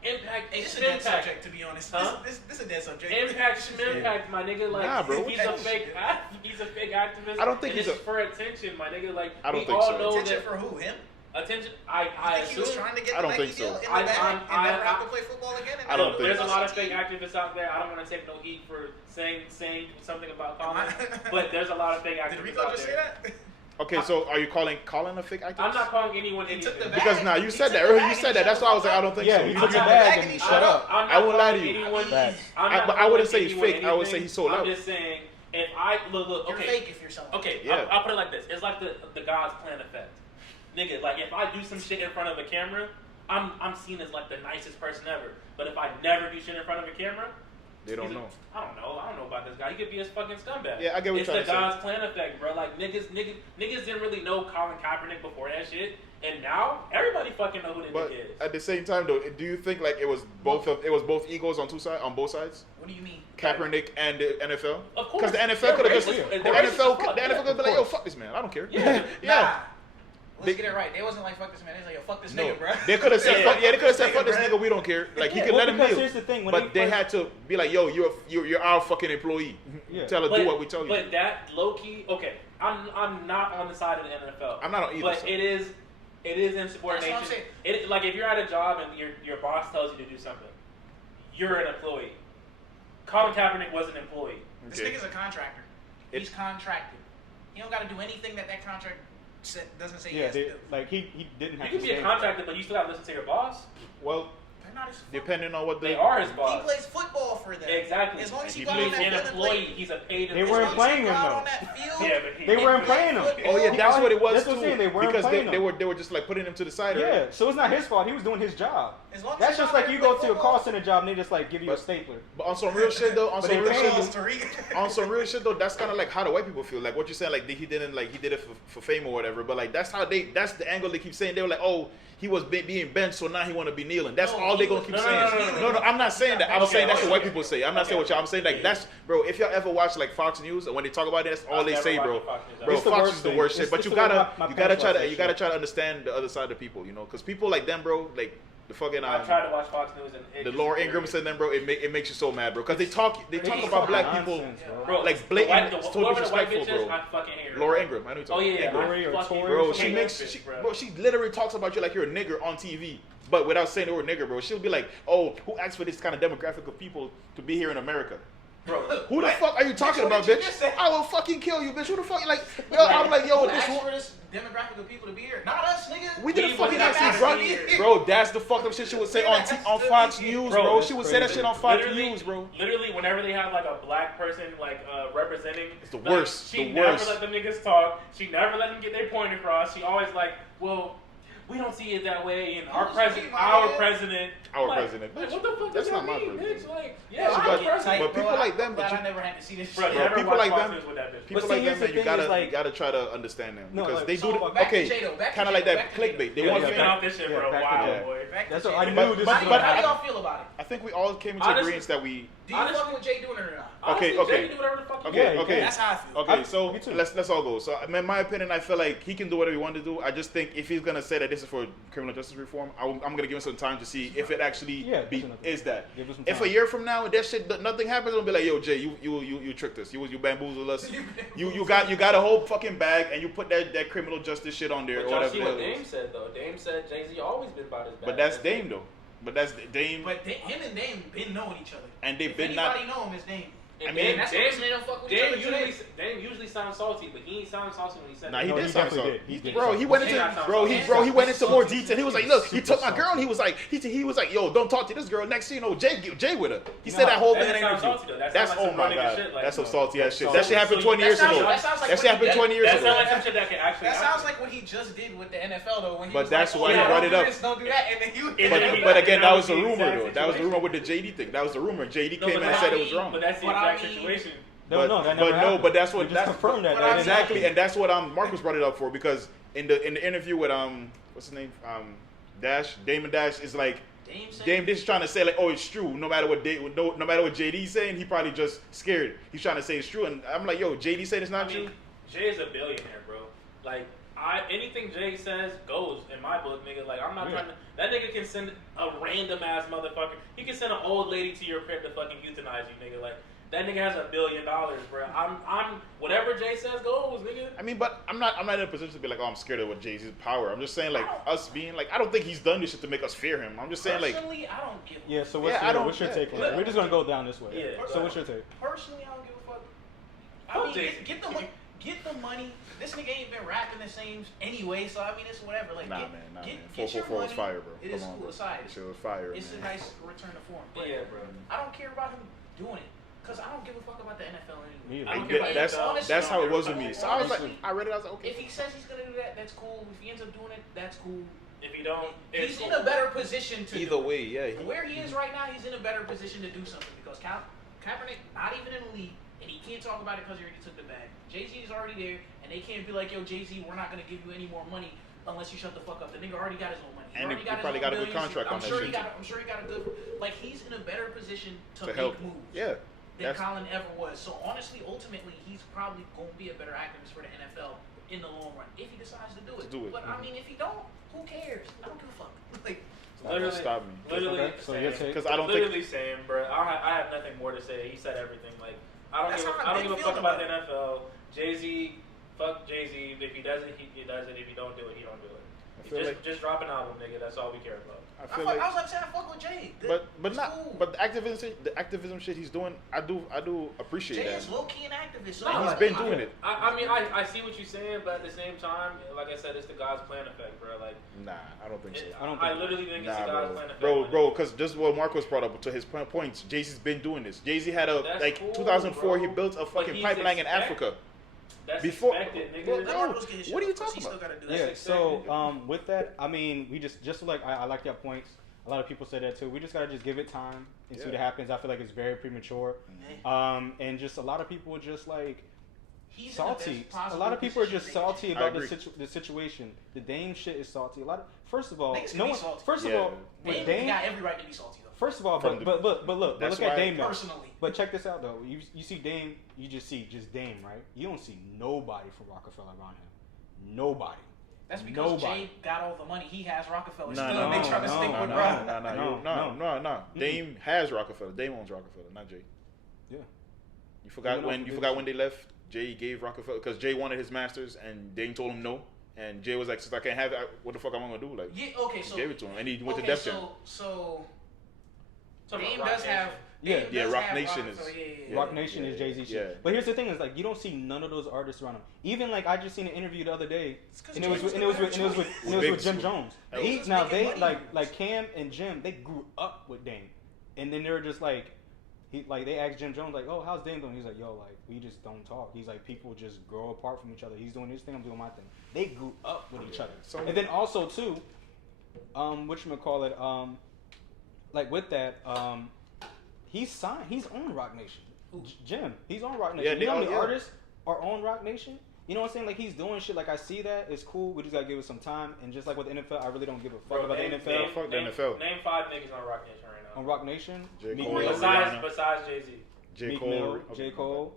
Impact. Hey, this is a dead subject, to be honest. Huh? This is a dead subject. Impact, my nigga. Like, nah, bro, he's a fake activist. I don't think he's for attention, my nigga. Like, I don't think so. Know attention for who? Him? Attention. I think he was trying to get I the don't Nike think so. deal in the bag and never have to play football again. I don't think there's so. a lot of fake activists out there. I don't want to take no heat for saying something about Colin, but there's a lot of fake activists. Did Rico just say that? Okay, so are you calling Colin a fake activist? I'm not calling anyone anything. Because you said that earlier. You said that. That's why I was like, I don't think so. You took your bag and shut up. I won't lie to you. I wouldn't say he's fake. I would say he's sold out. I'm just saying, if I look, you're okay, fake if you're selling. Okay, yeah. I'll put it like this. It's like the God's plan effect. Nigga, like if I do some shit in front of a camera, I'm seen as like the nicest person ever. But if I never do shit in front of a camera, they don't know. I don't know about this guy. He could be a fucking scumbag. Yeah, I get what you're trying to say. It's the God's plan effect, bro. Like niggas didn't really know Colin Kaepernick before that shit, and now everybody fucking know who that nigga is. At the same time, though, do you think like it was both egos on both sides? What do you mean? Kaepernick and the NFL? Of course. Because the NFL could have just the NFL could have been like, yo, fuck this man. I don't care. Yeah. Nah. Let's get it right. They wasn't like, fuck this man. They was like, yo, fuck this nigga, bro. They could have said, fuck this nigga, we don't care. Like, he could let him live. Here's the thing, but they had to be like, yo, you're our fucking employee. Yeah. Tell her, do what we tell you. But that low-key, okay, I'm not on the side of the NFL. I'm not on either But side. it is insubordination. That's what I'm saying. Like, if you're at a job and your boss tells you to do something, you're an employee. Colin Kaepernick was an employee. This nigga's a contractor. He's contracted. He don't got to do anything that contract doesn't say yes to. Like he didn't have you to can be a contractor, but you still got to listen to your boss. Well, they're not his depending on what they are his boss. He plays football for them. Exactly. As long as he got plays on that an field employee. He's a paid employee. They weren't playing him though. They weren't playing him. Oh yeah, that's what it was That's what I'm saying. They weren't because playing him. they were just like putting him to the side. Yeah, so it's not his fault. He was doing his job. That's just like you go to a call center job and they just like give you a stapler. But on some real shit though, on some real shit though, that's kind of like how the white people feel. Like what you saying, like he did it for fame or whatever. But like that's the angle they keep saying. They were like, oh, he was being benched, so now he want to be kneeling. That's all they gonna keep saying. No, I'm not saying that. I'm saying that's what white people say. I'm not saying what y'all. I'm saying like that's, bro. If y'all ever watch like Fox News and when they talk about it, that's all they say, bro. Bro, Fox is the worst shit. But you gotta try to understand the other side of the people, you know, because people like them, bro, like. The fucking I tried to watch Fox News and the Laura Ingrams and them, bro. It makes you so mad, bro, because they talk about black people, bro, like blatant, it's totally disrespectful, bro. I fucking hate her. Laura Ingrams, I know you talking. Oh yeah, bro. She literally talks about you like you're a nigger on TV, but without saying the word nigger, bro. She'll be like, oh, who asked for this kind of demographic of people to be here in America? Bro, who the fuck are you talking about, bitch? I will fucking kill you, bitch. Who the fuck? Like, yo, I'm like, yo, this demographic of people to be here. Not us, nigga. We didn't fucking ask you, bro. That's the fucked up shit she would say on Fox News, bro. She would say that shit on Fox News, bro. Literally, whenever they have like a black person like representing, it's the worst. She never let the niggas talk. She never let them get their point across. She always like, well, we don't see it that way, and our president. Bitch. What the fuck? That's not my president. Like, but people like them, but I never had to see this. Bro, people like them. People like them, man. You gotta try to understand them because they do. Okay, kind of like that clickbait. They want to get off this shit for a while, boy. That's what I knew. But how do y'all feel about it? I think we all came into agreement that we. Do you fuck with Jay doing it or not? Okay. That's how I feel. Okay, so let's all go. So, in my opinion, I feel like he can do whatever he wants to do. I just think if he's gonna say that this is for criminal justice reform, I'm gonna give him some time to see if it actually is that. If a year from now that shit nothing happens, I'll be like, yo, Jay, you tricked us. You bamboozled us. You got a whole fucking bag and you put that criminal justice shit on there. But or whatever. See what Dame said though. Dame said Jay-Z always been about his bag. But that's Dame though. But that's Dame. But him and Dame been knowing each other. And they've been anybody know him is Dame. I mean, Dame usually sounds salty, but he ain't sound salty when he said that. Nah, he did sound salty. He went into more detail. He was like, look, he took my girl, and he was like, yo, don't talk to this girl. Next thing you know, Jay with her. He said that whole thing in an interview. That's oh my god, that's some salty ass shit. That shit happened 20 years ago. That shit happened 20 years ago. That sounds like some shit that can actually. That sounds like what he just did with the NFL though. But that's why he brought it up. Don't do that, and then you. But again, that was the rumor though. That was the rumor with the JD thing. That was the rumor. JD came in and said it was wrong. But that's the exact situation. But that's what that's confirmed that exactly, and that's what Marcus brought it up for because in the interview with what's his name Damon Dash is like Dame just trying to say like, oh, it's true. No matter what JD's saying, he probably just scared. He's trying to say it's true, and I'm like, yo, JD said it's not true. Jay is a billionaire, bro. Like, anything Jay says goes in my book, nigga. Like, I'm not trying to. That nigga can send a random ass motherfucker. He can send an old lady to your crib to fucking euthanize you, nigga. Like, that nigga has $1 billion, bro. I'm whatever Jay says goes, nigga. I mean, but I'm not in a position to be like, oh, I'm scared of what Jay-Z's power. I'm just saying, like, us being like, I don't think he's done this shit to make us fear him. I'm just saying, like, personally, I don't give. Yeah. So what's your take on it? We're just gonna go down this way. Yeah. So what's your take? Personally, I don't give a fuck. I mean, get the money. This nigga ain't been rapping the same anyway, so I mean, it's whatever. Like, man. Get your 444 money. was fire, bro. It is cool. Aside, it was fire. It's a nice return to form. But yeah, bro. I don't care about him doing it. Cause I don't give a fuck about the NFL anyway. I don't care about that's how it was with me. So I was like, I read it. I was like, okay. If he says he's gonna do that, that's cool. If he ends up doing it, that's cool. If he don't, he's in a better position to. Either way, yeah. Where he is right now, he's in a better position to do something because Kaepernick not even in the league, and he can't talk about it because he already took the bag. Jay-Z is already there, and they can't be like, yo, Jay-Z, we're not gonna give you any more money unless you shut the fuck up. The nigga already got his own money. And he probably got a good contract on that shit. I'm sure he got a good. Like, he's in a better position to make help. moves. Yeah. Than Colin ever was. So honestly, ultimately, he's probably going to be a better activist for the NFL in the long run if he decides to do it. But I mean, if he don't, who cares? I don't give a fuck. Like, literally stop me. Literally, so your take? Because I don't literally saying, bro. I have nothing more to say. He said everything. Like, I don't give a fuck about the NFL. Jay-Z, fuck Jay-Z. If he does it, he does it. If he don't do it, he don't do it. Just drop an album, nigga. That's all we care about. I was like saying I fuck with Jay. But not. Cool. But the activism shit he's doing, I do appreciate Jay that. Jay is low key an activist. So he's been doing it. I mean, I see what you're saying, but at the same time, like I said, it's the God's plan effect, bro. Like, nah, I don't think so. I literally think it's the God's plan effect, bro. Because just what Marcos brought up to his points, Jay-Z's been doing this. Jay-Z had cool, 2004. Bro. He built a fucking pipeline in Africa. That's before, expected, nigga. What are you talking about? Yeah. So with that, I mean, we just like I like your points. A lot of people say that too. We just gotta just give it time and see what happens. I feel like it's very premature, and just a lot of people are just like salty. A lot of people are just salty about the situation. The Dame shit is salty. First of all, Dame got every right to be salty though. First of all, but look at Dame though. Personally. But check this out though. You see Dame, you just see Dame, right? You don't see nobody from Rockefeller around him. Nobody. That's because Jay got all the money. He has Rockefeller. They trying to stick with bro. No. Dame has Rockefeller. Dame owns Rockefeller, not Jay. Yeah. You forgot when they left. Jay gave Rockefeller because Jay wanted his masters, and Dame told him no. And Jay was like, "Since I can't have it, what the fuck am I gonna do?" Like, so gave it to him, and he went to Def Jam. So Dame does have. Rock Nation is. Rock Nation is Jay-Z shit. Yeah. But here's the thing: is like you don't see none of those artists around him. Even like I just seen an interview the other day, and it was with Jim Jones. They like Cam and Jim, they grew up with Dame, and then they were just like, they asked Jim Jones like, "Oh, how's Dame doing?" He's like, "Yo, like we just don't talk." He's like, "People just grow apart from each other. He's doing his thing, I'm doing my thing." They grew up with each other. So, and then also too, whatchamacallit, like with that, he's signed. He's on Rock Nation. Jim, he's on Rock Nation. You know how many artists are on Rock Nation? You know what I'm saying? Like he's doing shit. Like I see that. It's cool. We just gotta give it some time. And just like with the NFL, I really don't give a fuck about the NFL. Fuck the NFL. Name 5 niggas on Rock Nation right now. On Rock Nation? J. Cole, besides Jay-Z. J. Cole. J. Cole.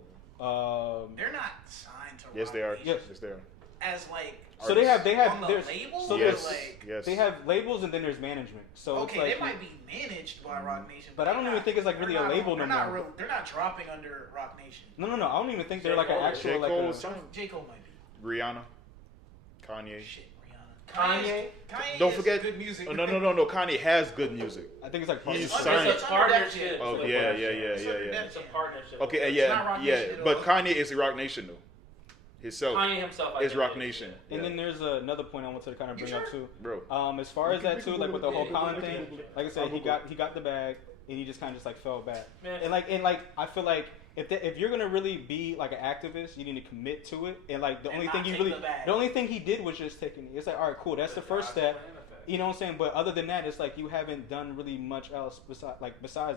They're not signed to Rock Yes, they are. Nation. Yes, they are. As like. So they have on the labels? So yes. They have labels and then there's management. So okay, they might be managed by Rock Nation, but I don't even think it's like really a label no more. They're not dropping under Rock Nation. No. I don't even think they're like an actual J. Cole might be. Rihanna, Kanye. Shit, Rihanna. Kanye. Don't forget good music. No. Kanye has good music. I think it's like he's signed. It's a partnership. Oh yeah. It's a partnership. Okay, yeah. But Kanye is the Rock Nation though. Kanye himself is Rock Nation. And then there's another point I want to kind of bring up too. Bro. As far as that too, like with the whole Colin thing, like I said, he got the bag and he just kind of just like fell back. And like I feel like if you're gonna really be like an activist, you need to commit to it. And like the only thing he did was just taking it. It's like, all right, cool, that's the first step. You know what I'm saying? But other than that, it's like you haven't done really much else besides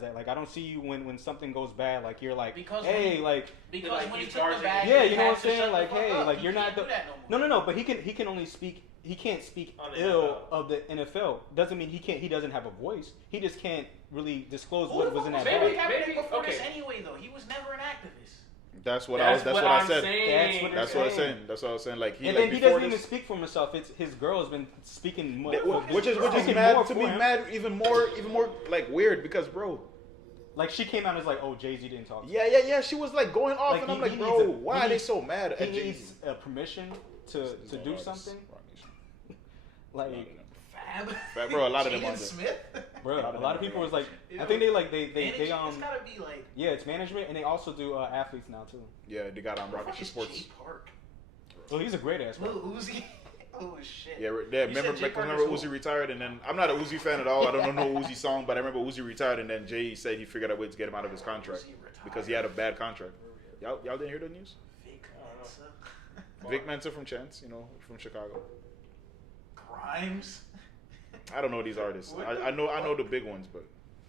that. Like I don't see you when something goes bad, like you're like, because hey, when he took the bag, yeah, you know what I'm saying? Like, hey, up. like you're not the no. But he can only speak he can't speak On the ill NFL. of the NFL. Doesn't mean he doesn't have a voice. He just can't really disclose what was in that maybe- bag. Kaepernick before okay. this anyway, though. He was never an activist. That's what I said. I'm That's saying. what That's what I'm saying. That's what I was saying. Like And like then he before doesn't even this, speak for himself. It's his girl has been speaking more. which is speaking mad more to for me, him. mad even more like weird because bro, Like she came out and was like, "Oh, Jay-Z didn't talk." To yeah, she was like going off, Like, and I'm he like, needs bro, a- why he are they needs- so mad He at Jay-Z? needs permission to do something. Like, Fab. Bro, a lot of them Jaden on there. Smith. bro, a lot of people was like, Ew. I think they Management, it's gotta be like. yeah, it's management, and they also do athletes now too. Yeah, they got on Rocket Fuck is Sports. Jay Park? Well, he's a great ass. Lil Uzi. Oh shit. Yeah, You said Jay Park remember is Uzi who? retired, and then I'm not a Uzi fan at all. I don't know Uzi song, but I remember Uzi retired, and then Jay said he figured out a way to get him out of his contract Uzi retired. because he had a bad contract. Y'all didn't hear the news? Vic Mensa. Vic Mensa from Chance, from Chicago. Grimes. I don't know these artists. I know the big ones, but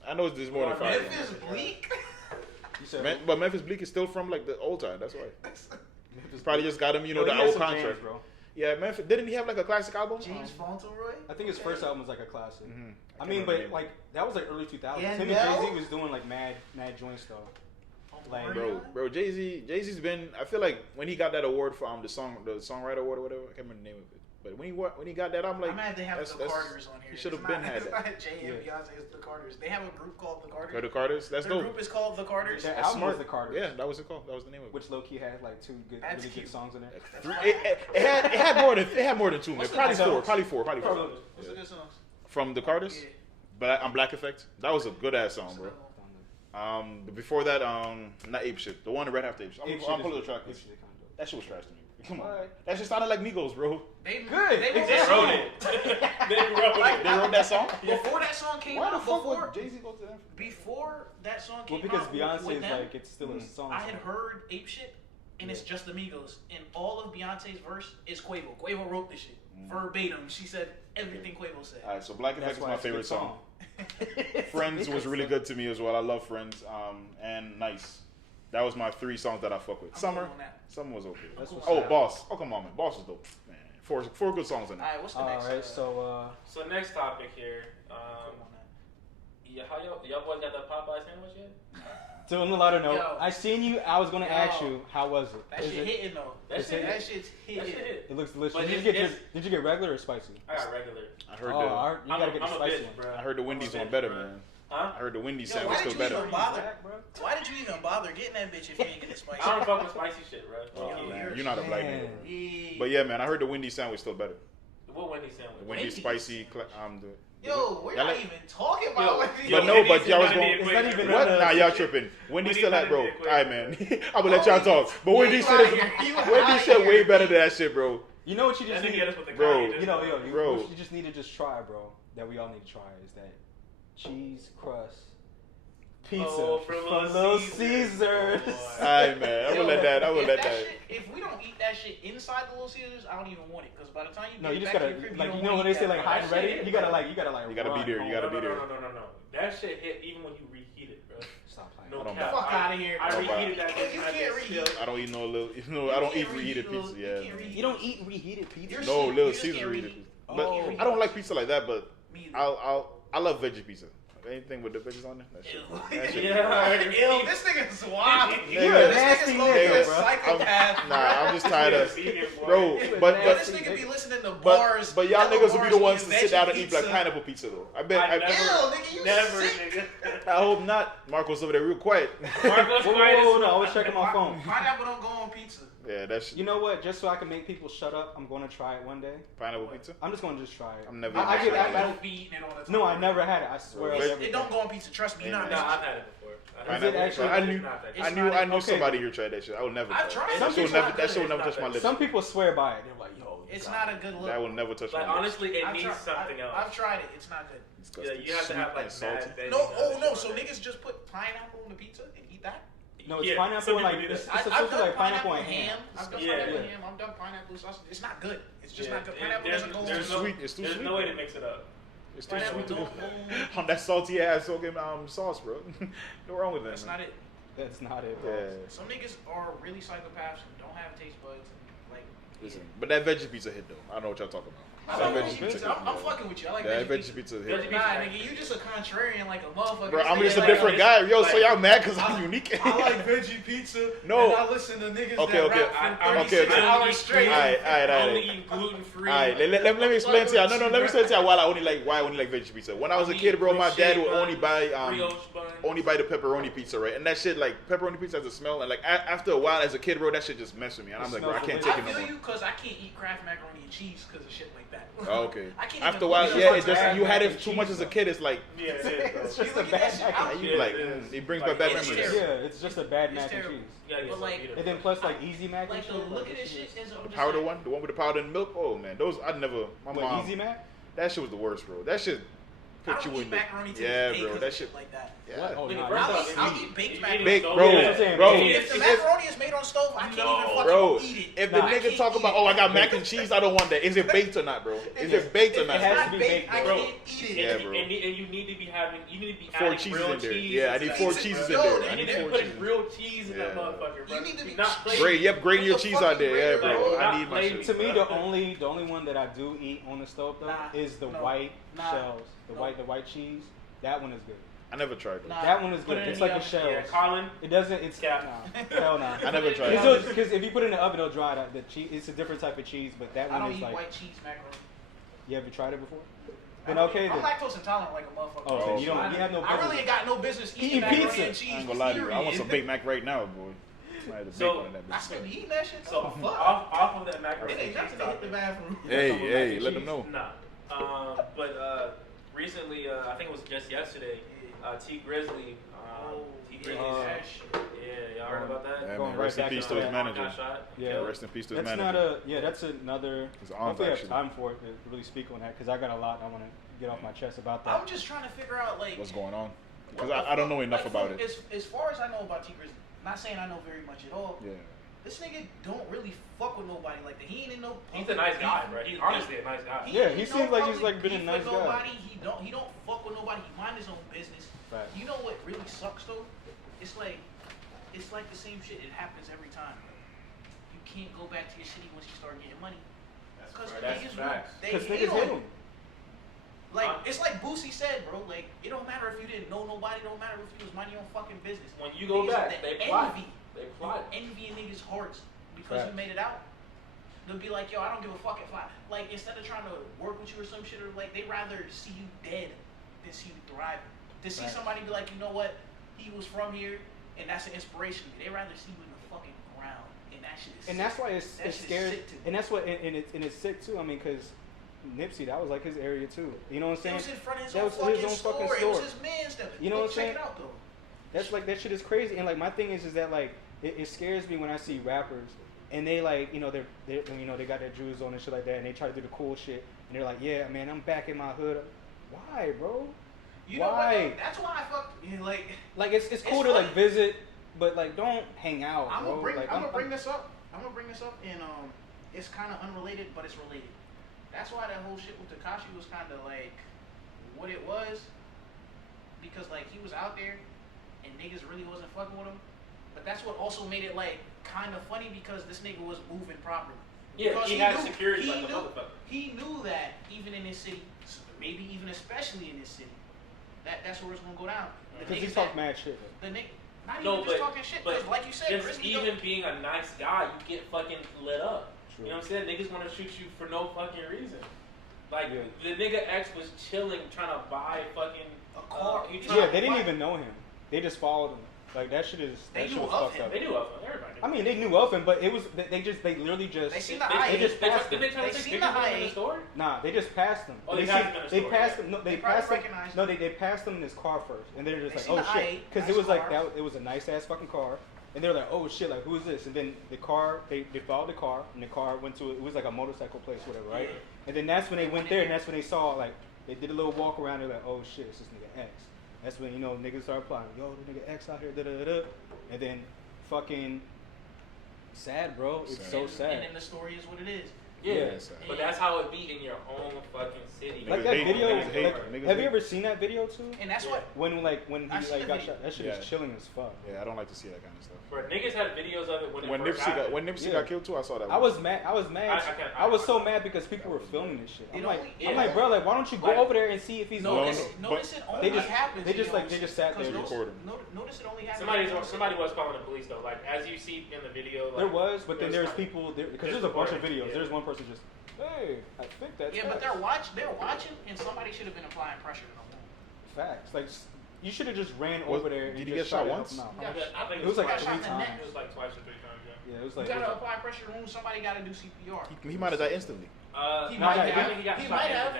I know there's more than five. Memphis Bleak. You said, But Memphis Bleak is still from like the old time. That's why. Probably just got him, Well, the he has old some jams, contract. bro. Yeah, Memphis. Didn't he have like a classic album? James Fauntleroy. I think his first album was like a classic. Mhm. I can't mean, remember the but name. like that was like early 2000s. Yeah, Him and no. Jay-Z was doing like mad joint stuff. Like, Bro, Jay-Z's been. I feel like when he got that award for the songwriter award or whatever, I can't remember the name of it. But when he got that, I'm like, I'm mad they have the Carters on here. He should have It's been not- had It's that. not Jay and Beyonce, it's the Carters. They have a group called the Carters. The Carters. That's Their dope. group is called the Carters. Their That's album was smart. The Carters. Yeah, that was it called. That was the name of it. Which low-key had like two That's really cute. good songs in there. It had more than two. Man. What's the Probably next four. song? Probably four. What's the good songs? From the Carters. Yeah. I'm Black Effect. That was a good ass song, bro. Before that, not Ape Shit. The one that right after Ape Shit. I'm pulling the track. Ape Shit, kind of. That shit was trash to me. Come on. Alright. That shit sounded like Migos, bro. They Good. They They wrote it. They wrote it. They wrote that song? Before that song came Why the out, fuck before would Jay-Z go to that? before that song came Well, because out, Beyonce with is them, like it's still a song. I had heard Ape Shit, and it's just the Migos, and all of Beyonce's verse is Quavo. Quavo wrote this shit verbatim. She said everything Quavo said. Alright, so Black Effect That's is why my it's a favorite good song. Friends was really good to me as well. I love Friends. And Nice. That was my three songs that I fuck with. I'm Summer. cool on that. Summer was okay. That's what's Oh, up. Boss. Oh, come on, man. Boss is dope. Man, four good songs in All there. right, what's the All next? right, so So next topic here. come on now. Yeah, how y'all boys got that Popeye sandwich yet? so on the lighter note, Yo. I seen you. I was gonna ask Yo. you how was it? That Is shit it- hitting though. That Is shit it- That hit. shit's That hitting. shit hit. It looks delicious. But Did you get regular or spicy? I got regular. I heard Oh, all right. You I'm gotta a, get the I'm a spicy bitch, one. bro. I heard the I'm a Wendy's one bitch, better, bro. man. Huh? I heard the Wendy's Yo, sandwich why still did you better. even bother? Back, bro. Why did you even bother getting that bitch if you ain't getting it spicy? I don't fuck with spicy shit, bro. Oh, Yo, man, you're you're not a black Man. nigga. Yeah. But yeah, man, I heard the Wendy's sandwich still better. What Wendy's sandwich? The Wendy's Wendy's? spicy. Yo, we're Y'all not like- even talking Yo, about what yo, But no, Wendy's but is y'all was not in the going. It's not equation, even bro. What? none Nah, of y'all that tripping. Wendy's Wendy's still not at, bro. in the equation. Alright, man. I'm gonna let y'all talk. But You Wendy's outta shit here. You is outta Wendy's shit here. way better than that shit, bro. You know what you That just nigga need? hit us with the Bro, Kanye just You know, now. yo, Bro. what you just need to just try, bro. That we all need to try is that cheese crust pizza Oh, from Little Caesars. Caesars. Oh, Alright, man. I will let that. I will If let that that. shit- If we don't eat that shit inside the Little Caesars, I don't even want it. Because by the time you No, get you it just back gotta to your crib, like don't you know wanna when they eat say that, like bro. hot That and shit ready, hit, you gotta bro. like You gotta be there, run you gotta home. be there. No. That shit hit even when you reheat it, bro. Stop playing. No I don't cap. Fuck outta here. I bro. reheated that bitch. You and that can't bitch reheat. still- I don't eat no little. I don't eat reheated pizza. Yeah. You don't eat reheated pizza. You're No, shit. Little You just Caesars can't reheated reheat. pizza. But Oh. I don't like pizza like that. But Me either. I love veggie pizza. Anything with the veggies on there. That shit. Ew. That shit. Yeah. Ew, this nigga's wild. You're a This nasty nigga's low-key nigga, a bro. psychopath. Nah, I'm just tired of. Vegan, Bro, You're but a Yo, but this nigga be listening to but, bars. but y'all yellow niggas will be the bars ones to eating sit down and veggie eat like pizza. pineapple pizza though. I bet. I Ew, never- nigga, you Never, sick. nigga. I hope not. Marco's over there real quiet. Marco's Whoa, quiet as no, I fuck. was checking my phone. Pineapple don't go on pizza. Yeah, that's You know what? Just so I can make people shut up, I'm going to try it one day. pineapple pizza. I'm just going to just try it. I'm never. I eating get that that. shit. don't be eating it all the time. No, I never had it. I swear. Veg- I've never It don't go on pizza. Trust me. You're not Nah, No, missing I've shit. had it before. Pineapple. actually- I knew. It's not that good. I knew. It's I not- knew okay. somebody here tried that shit. I would never. I've try tried it. it. That shit would Some never. people That shit would it's never not touch my that lips. Some people swear by it. They're like, yo. It's God. not a good look. That will never touch Like, my lips. honestly, it I've needs tried- something else. I've tried it. It's not good. Yeah, Disgusting. you have to have Sweet like and salty. mad veggies No, and oh other no. shit So on it. niggas just put pineapple on the pizza and eat that? No, it's Yeah, pineapple some and like people do it's that. essentially like pineapple and ham. I've done Yeah. pineapple Yeah. and ham. I've done pineapple sausage. It's not good. It's just Yeah, not good. Pineapple there's- doesn't go there's on. no- sweet. It's too There's sweet. no way to mix it up. It's too Pineapple sweet to don't go go on that salty ass fucking sauce, bro. No wrong with that. That's man. not it. That's not it, bro. Yeah. Some niggas are really psychopaths and don't have taste buds. And, like, Listen, but that veggie pizza hit though. I don't know what y'all talking about. I like veggie pizza. I'm fucking with you. I like veggie pizza. Nah, nigga, you just a contrarian like a motherfucker. Bro, I'm just a different guy. Yo, so y'all mad because I'm unique? I like veggie pizza. No. And I listen to niggas that rap for 36 hours straight. All right. Only eat gluten free. All right, let me explain to y'all. No, let me explain to y'all why I only like veggie pizza. When I was a kid, bro, my dad would only buy the pepperoni pizza, right? And that shit, like, pepperoni pizza has a smell, and like after a while as a kid, bro, that shit just messed with me. And I'm like, bro, I can't take it no more. I feel you because I can't eat Kraft macaroni and cheese because of shit like that. Oh, okay. After a while, yeah, it's just you had it too much as a kid. It's like it's just a bad mac and cheese. It brings back bad memories. Yeah, it's just a bad mac and cheese. Yeah, but like, and then plus like easy mac and cheese. Like the look at this shit is the powder one, the one with the powder and milk. Oh man, those I'd never. My mom. Easy mac. That shit was the worst, bro. That shit put you in. Yeah, bro. That shit like that. Yeah. Oh, I'll eat baked macaroni. Baked, bro. If the macaroni is made on stove, I can't even fucking eat it. If the nigga talk about, I got mac and cheese, I don't want that. Is it baked or not, bro? Is it baked or not? It has to be baked, I can't eat it. Yeah, bro. And you need to be having, 4 cheeses in there. Yeah, I need 4 cheeses in there. I need 4 cheeses. Real cheese in that motherfucker, bro. You need to be great. Grating your cheese out there. Yeah, bro. I need my shit. To me, the only one that I do eat on the stove though is the white shells. The white cheese. That one is good. I never tried it. That one is good. It's like a shell. Yeah, Colin. It doesn't. It's hell no. I never tried it. Because if you put it in the oven, it'll dry out. The cheese. It's a different type of cheese, but that one is like. I don't eat white cheese macaroni. You ever tried it before? Then okay then. I'm lactose intolerant like a motherfucker. Oh, so you have no business. I really ain't got no business eating macaroni and cheese. I ain't gonna lie to you. I want some baked mac right now, boy. I still be eating that shit. So off of that macaroni. It ain't nothing to hit the bathroom. Hey, let them know. Nah. But recently, I think it was just yesterday. T Grizzly. Yeah, y'all heard about that? Yeah, man, rest in peace to his manager. Yeah, rest in peace to his manager. That's another. Hopefully, I have time for it to really speak on that because I got a lot I want to get off my chest about that. I'm just trying to figure out like what's going on because I don't know enough about it. As far as I know about T Grizzly, not saying I know very much at all. Yeah. This nigga don't really fuck with nobody like that. He ain't in no. He's a nice guy, bro. He's honestly a nice guy. He seems like he's like been a nice guy. He don't fuck with nobody. He mind his own business. Right. You know what really sucks though? It's like the same shit. It happens every time. You can't go back to your city once you start getting money. Because niggas hate him. Like it's like Boosie said, bro. Like it don't matter if you didn't know nobody. It don't matter if you was minding your own fucking business. When you go back, they plot. Envy in niggas' hearts because you made it out. They'll be like, yo, I don't give a fuck if I like instead of trying to work with you or some shit or like they rather see you dead than see you thriving. To see somebody be like, you know what, he was from here and that's an inspiration. They rather see you in the fucking ground and that shit is. And that's why it's scary. And that's what and it's sick too. I mean, because Nipsey, that was like his area too. You know what I'm saying? It was in front of his own fucking store. It was his man's stuff. You know what I'm saying? Check it out though. That's like that shit is crazy. And like my thing is that like it scares me when I see rappers and they like they got their jewels on and shit like that and they try to do the cool shit and they're like, yeah man, I'm back in my hood. Why, bro? You know what? That's why I fuck like it's cool to like visit, but like don't hang out. I'm gonna bring this up and it's kind of unrelated, but it's related. That's why that whole shit with Tekashi was kind of like what it was, because like he was out there and niggas really wasn't fucking with him. But that's what also made it like kind of funny because this nigga was moving properly. Yeah, he had security like a motherfucker. He knew that even in this city, maybe even especially in this city, that's where it's gonna go down. Because he talk mad shit. Not even just talking shit. Because like you said, just even being a nice guy, you get fucking lit up. True. You know what I'm saying? Niggas want to shoot you for no fucking reason. Like the nigga X was chilling, trying to buy fucking a car. They didn't even know him. They just followed him. Like that shit is. They that knew shit was of fucked him. Up. They knew of him. Everybody. I mean, they knew of him, but it was they literally just. They seen the eye. They just passed him. Did they try to take pictures of him in the store? Nah, they just passed him. Oh, they passed him in the store. They passed him. No, they passed him. No, they passed him in his car first, and they're just like, oh shit, because it was like that. It was a nice ass fucking car, and they were like, oh shit, like who is this? And then the car, they followed the car, and the car went to it was like a motorcycle place, whatever, right? And then that's when they went there, and that's when they saw like they did a little walk around. They're like, oh shit, it's this nigga X. That's when niggas started applying. Yo, the nigga X out here, da da da. And then fucking sad, bro. It's so sad. And then the story is what it is. Yeah, but that's how it be in your own fucking city. Like that video. Have you ever seen that video too? And that's what when he like got shot. That shit is chilling as fuck. Yeah, I don't like to see that kind of stuff. Bro, niggas had videos of it when Nipsey got killed too. I saw that. I was mad. I was so mad because people were filming this shit. I'm like, bro, like, why don't you go over there and see if he's notice it only happens. They just sat there and recorded. Notice it only happens. Somebody was calling the police though. Like as you see in the video. Like, there was, but then there's people because there's a bunch of videos. There's one person just. Hey, I think that's but they're watching, and somebody should have been applying pressure to them. Facts. Like, you should have just ran over there. Did he get shot once? No. I think it was like 3 times. It was like twice or 3 times. Yeah, it was like. You gotta apply pressure to whom somebody gotta do CPR. He might have died instantly. He might have.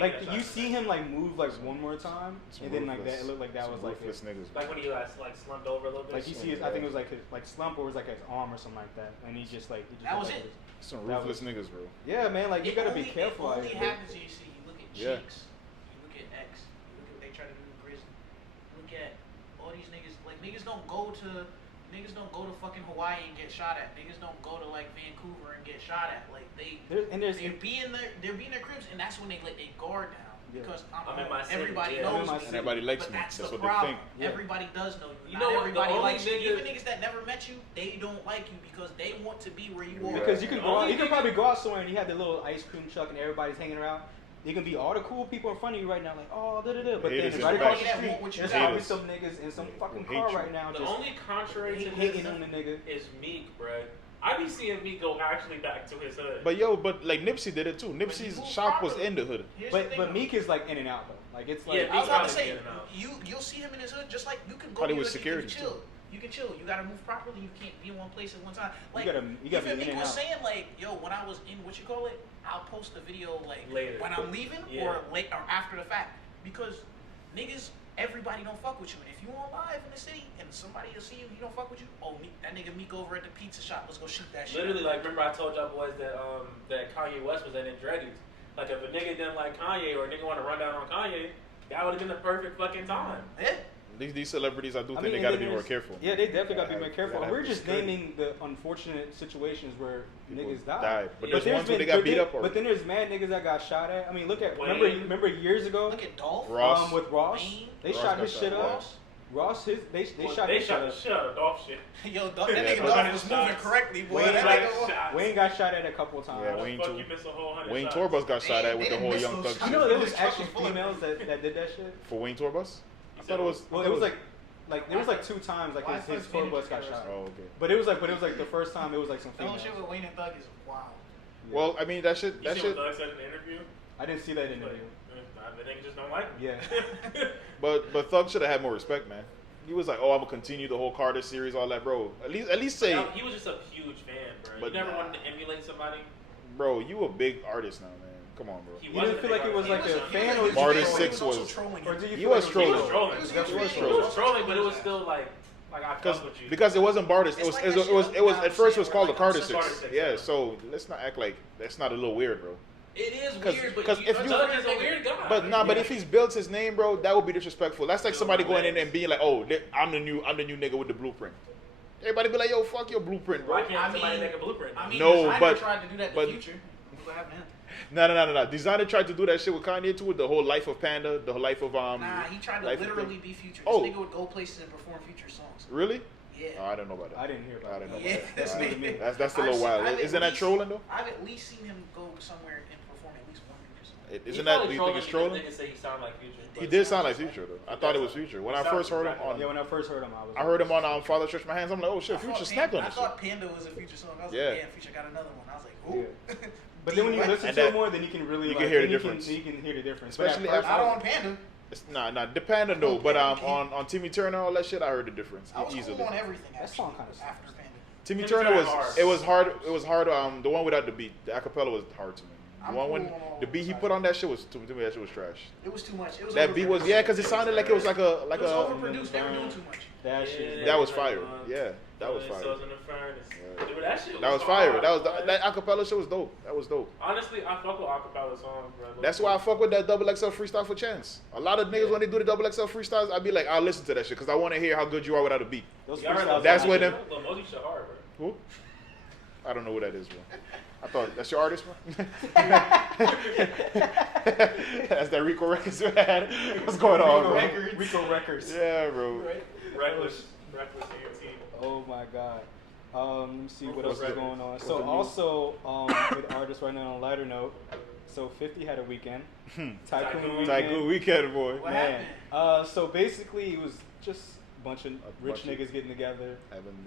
Like you see him like move like one more time, and then like that it looked like that was like ruthless niggas. Like when he like slumped over a little bit. Like you see his, I think it was like his like slump or it was like his arm or something like that, and he just like that was it. Some ruthless niggas, bro. Yeah, man, like you gotta be careful. It only happens you see. You look at Cheeks, you look at X, you look at what they try to do to Grizzly. Look at all these niggas. Like niggas don't go to fucking Hawaii and get shot at. Niggas don't go to like Vancouver and get shot at. Like they're being their cribs, and that's when they let their guard down. Because everybody knows me. And everybody likes me. That's what problem. they think. Everybody does know you. You know what? Everybody likes you. Even niggas that never met you, they don't like you because they want to be where you are. Because you can go out, you can probably go out somewhere and you have the little ice cream truck and everybody's hanging around. You can be all the cool people in front of you right now, like, oh, da-da-da. But then right across the street, there's probably some niggas in some fucking car right now. The only contrary to hating on the nigga is Meek, bro. I be seeing Meek go actually back to his hood. But like Nipsey did it too. Nipsey's shop was in the hood. But Meek is like in and out though. Like it's like I was about to say you'll see him in his hood just like you can go with security. You can chill. You gotta move properly. You can't be in one place at one time. Like you gotta even be in and Meek was out. saying like, yo, when I was in what you call it, I'll post the video like later when I'm leaving or late or after the fact because niggas. Everybody don't fuck with you, and if you on live in the city and somebody will see you, he don't fuck with you. Oh, that nigga Meek over at the pizza shop. Let's go shoot that shit. Literally, like remember I told y'all boys that that Kanye West was in Andretti's. Like if a nigga didn't like Kanye or a nigga want to run down on Kanye, that would have been the perfect fucking time. Yeah. These celebrities, I think they gotta be more careful. Yeah, they definitely gotta be more careful. We're just naming the unfortunate situations where niggas died. But there's ones where they got beat up. But then there's mad niggas that got shot at. I mean, look at remember years ago. Look at Dolph. With Ross, they shot his shit up. Ross, they shot his shit up. Dolph shit. Yo, that nigga Dolph was moving correctly, boy. Wayne got shot at a couple of times. Yeah, Wayne Torbus got shot at with the whole Young Thug shit. You know there was actually females that did that shit? For Wayne Torbus? I thought it was. Well, it was like there was like 2 times like his tour bus got shot. Oh, okay. But it was like the first time it was like some females. That shit with Wayne and Thug is wild. Yeah. Well, I mean that shit. You see what Thug said in the interview? I didn't see that interview. The nigga just don't like him. Yeah. but Thug should have had more respect, man. He was like, "Oh, I'm gonna continue the whole Carter series, all that, bro." At least say. He was just a huge fan, bro. But you never wanted to emulate somebody. Bro, you a big artist now, man. Come on, bro. You didn't feel like it was like a fan or Marty Six was trolling. He was trolling. He was trolling, but it was still like I fuck with you. Because it wasn't Bartis. It was at first it was called the Carter Six. Yeah, so let's not act like that's not a little weird, bro. It is weird, but if Thug is a weird guy. But if he's built his name, bro, that would be disrespectful. That's like somebody going in and being like, "Oh, I'm the new nigga with the blueprint." Everybody be like, "Yo, fuck your blueprint, bro." Why can't somebody make a blueprint? I mean, no, but tried to do that in the Future. What happened to him? No. Designer tried to do that shit with Kanye too, with the whole life of Panda, the whole life of Nah, he tried to literally be Future. This nigga would go places and perform Future songs. Really? Yeah. Oh, I don't know about that. I didn't hear about that. Yeah, that's a little wild. Isn't that trolling though? I've at least seen him go somewhere and perform at least one Future song. Isn't that? Do you think it's trolling? Niggas say he sound like Future. He did sound like Future though. I thought it was Future when I first heard him on. Yeah, when I first heard him, I heard him on Father Stretch My Hands. I'm like, oh shit, Future snapped on this. I thought Panda was a Future song. I was like, yeah, Future got another one. I was like, ooh. But then when you listen to it more, then you can really can hear the difference. You can hear the difference. Especially I don't want Panda. Nah, the Panda no, but on Timmy Turner all that shit, I heard the difference easily. Cool on everything. That song kind of after Panda. Timmy Turner was hard. It was hard. The one without the beat, the acapella was hard to me. The one when the beat he put on that shit was to me that shit was trash. It was too much. It was that beat was because it sounded like it was like a it was overproduced. They were doing too much. That was fire. Yeah, that was fire. That was fire. That acapella shit was dope. That was dope. Honestly, I fuck with acapella songs, bro. That's why I fuck with that Double XL freestyle for Chance. A lot of niggas when they do the Double XL freestyles, I be like, I'll listen to that shit because I want to hear how good you are without a beat. That's where them. Lil Mosey shit hard, bro. Who? I don't know who that is, bro. I thought that's your artist, bro. That's that Rico Records, man. What's going on, bro? Rico Records. Yeah, bro. Reckless AMT. Oh my God. Let me see what else is Records. going on. What's So the news? also with artists right now on a lighter note. So 50 had a weekend. Tycoon Tycoon weekend, boy. What Man. happened? So basically it was just a bunch of rich niggas getting together,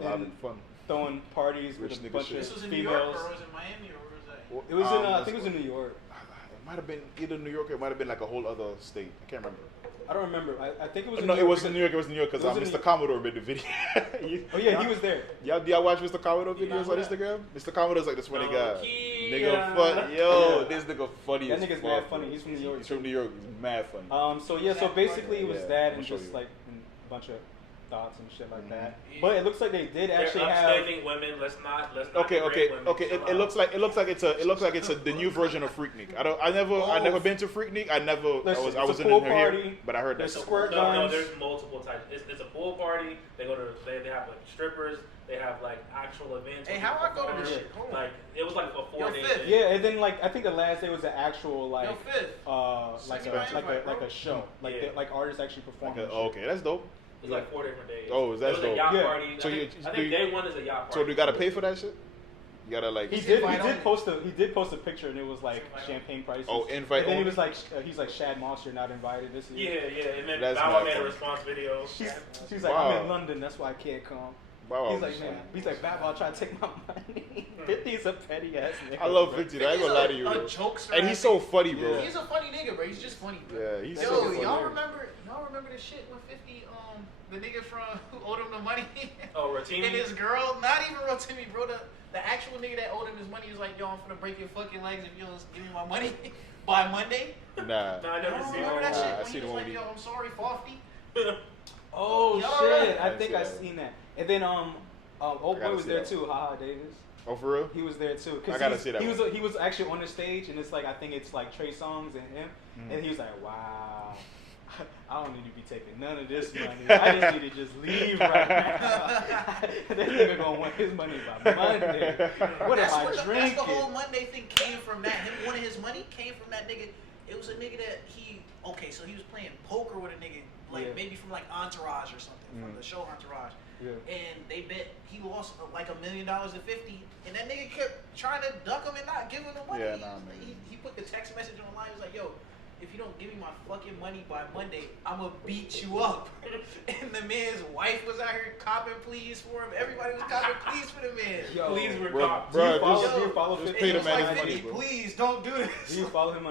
Having fun. throwing parties Rich with a nigga bunch shit. of This was in New York females. or was it Miami or was that? It was in I let's think it was go. in New York. It might have been either New York or it might have been like a whole other state. I can't remember. I don't remember. I think it was in No, New it York was in New York. It was in New York because It was in Mr. New- Commodore made the video. Oh yeah, he was there. Y'all watch Mr. Commodore videos on Yeah. Instagram? Mr. Commodore's like this funny guy. Okay, Nigga, yeah. yo, Yeah. this nigga funny That as nigga's fuck, mad bro. funny. He's from New York. He's from New York. He's mad funny. So yeah, so basically it was Yeah, that I'll and show just you. like a bunch of thoughts and shit like that. Yeah. But it looks like they did They're actually have. upstanding women. Let's not Okay. degrade women. It Chill looks out. like it's the new version of Freaknik. I never been to Freaknik. I Listen, wasn't it's a pool in party. here, but I heard that. There's stuff. squirt No, guns. there's multiple types. It's a pool party. They have like strippers. They have like actual events. Hey, where how people I go to this perform. shit? Hold on. Like it was like a 4-day Fifth. thing. Yeah, and then like I think the last day was the actual like Yo, Fifth. like Send me my invite, like bro. a show. Like Yeah. like artists actually performing. and shit. Okay, that's dope. It was like 4 different days. Oh, is that It was a dope? yacht Yeah. party. So I think do you- day one is a yacht So party. you gotta pay for that shit? You gotta like. He It's did invite only. post a picture and it was like champagne prices. Oh, invite And then he only? was like he's like Shad Moss, you're not invited this year. Yeah, and then That's Bow Wow mad made a funny. response video. She's like, Wow. I'm in London, that's why I can't come. Wow. He's like, man, Bow Wow trying to take my money. 50's a petty ass nigga. I love 50. I ain't gonna lie to you, A bro. jokester. And he's so funny, bro. Yeah. He's a funny nigga, bro. He's just funny, bro. Yeah, he's Yo, so funny. y'all remember the shit with 50? The nigga from who owed him the money. Oh, Rotimi? And his girl, not even Rotimi, bro. The actual nigga that owed him his money was like, yo, I'm finna break your fucking legs if you don't give me my money by Monday. Nah. No, I Y'all never seen remember that Nah, shit? I When see he the was one like, he- yo, I'm sorry, Fofty. Oh Y'all shit! right. I I think see I that. seen that. And then old I boy gotta was see there that too. Haha Davis. Oh, for real? He was there too. 'Cause I gotta he's- see that He one. was he was actually on the stage, and it's like I think it's like Trey Songz and him, and he was like, "Wow, I don't need to be taking none of this money. I just need to just leave right now. That nigga gonna want his money by Monday. What am I That's drinking?" the whole Monday thing came from that. Him wanting his money came from that nigga. It was a nigga that so he was playing poker with a nigga, like Yeah. maybe from like Entourage or something, from the show Entourage. Yeah. And they bet he lost like $1 million to 50, and that nigga kept trying to duck him and not give him the money. Yeah, nah, man. He put the text message online. He was like, yo, if you don't give me my fucking money by Monday, I'ma beat you up. And the man's wife was out here copping pleas for him. Everybody was copping pleas for the man. Yo, Please, we're Bro, cops. do you bro, follow, just- do you follow just 50? pay And the he was man like, his money, 50, bro. please don't do Do this. you follow him on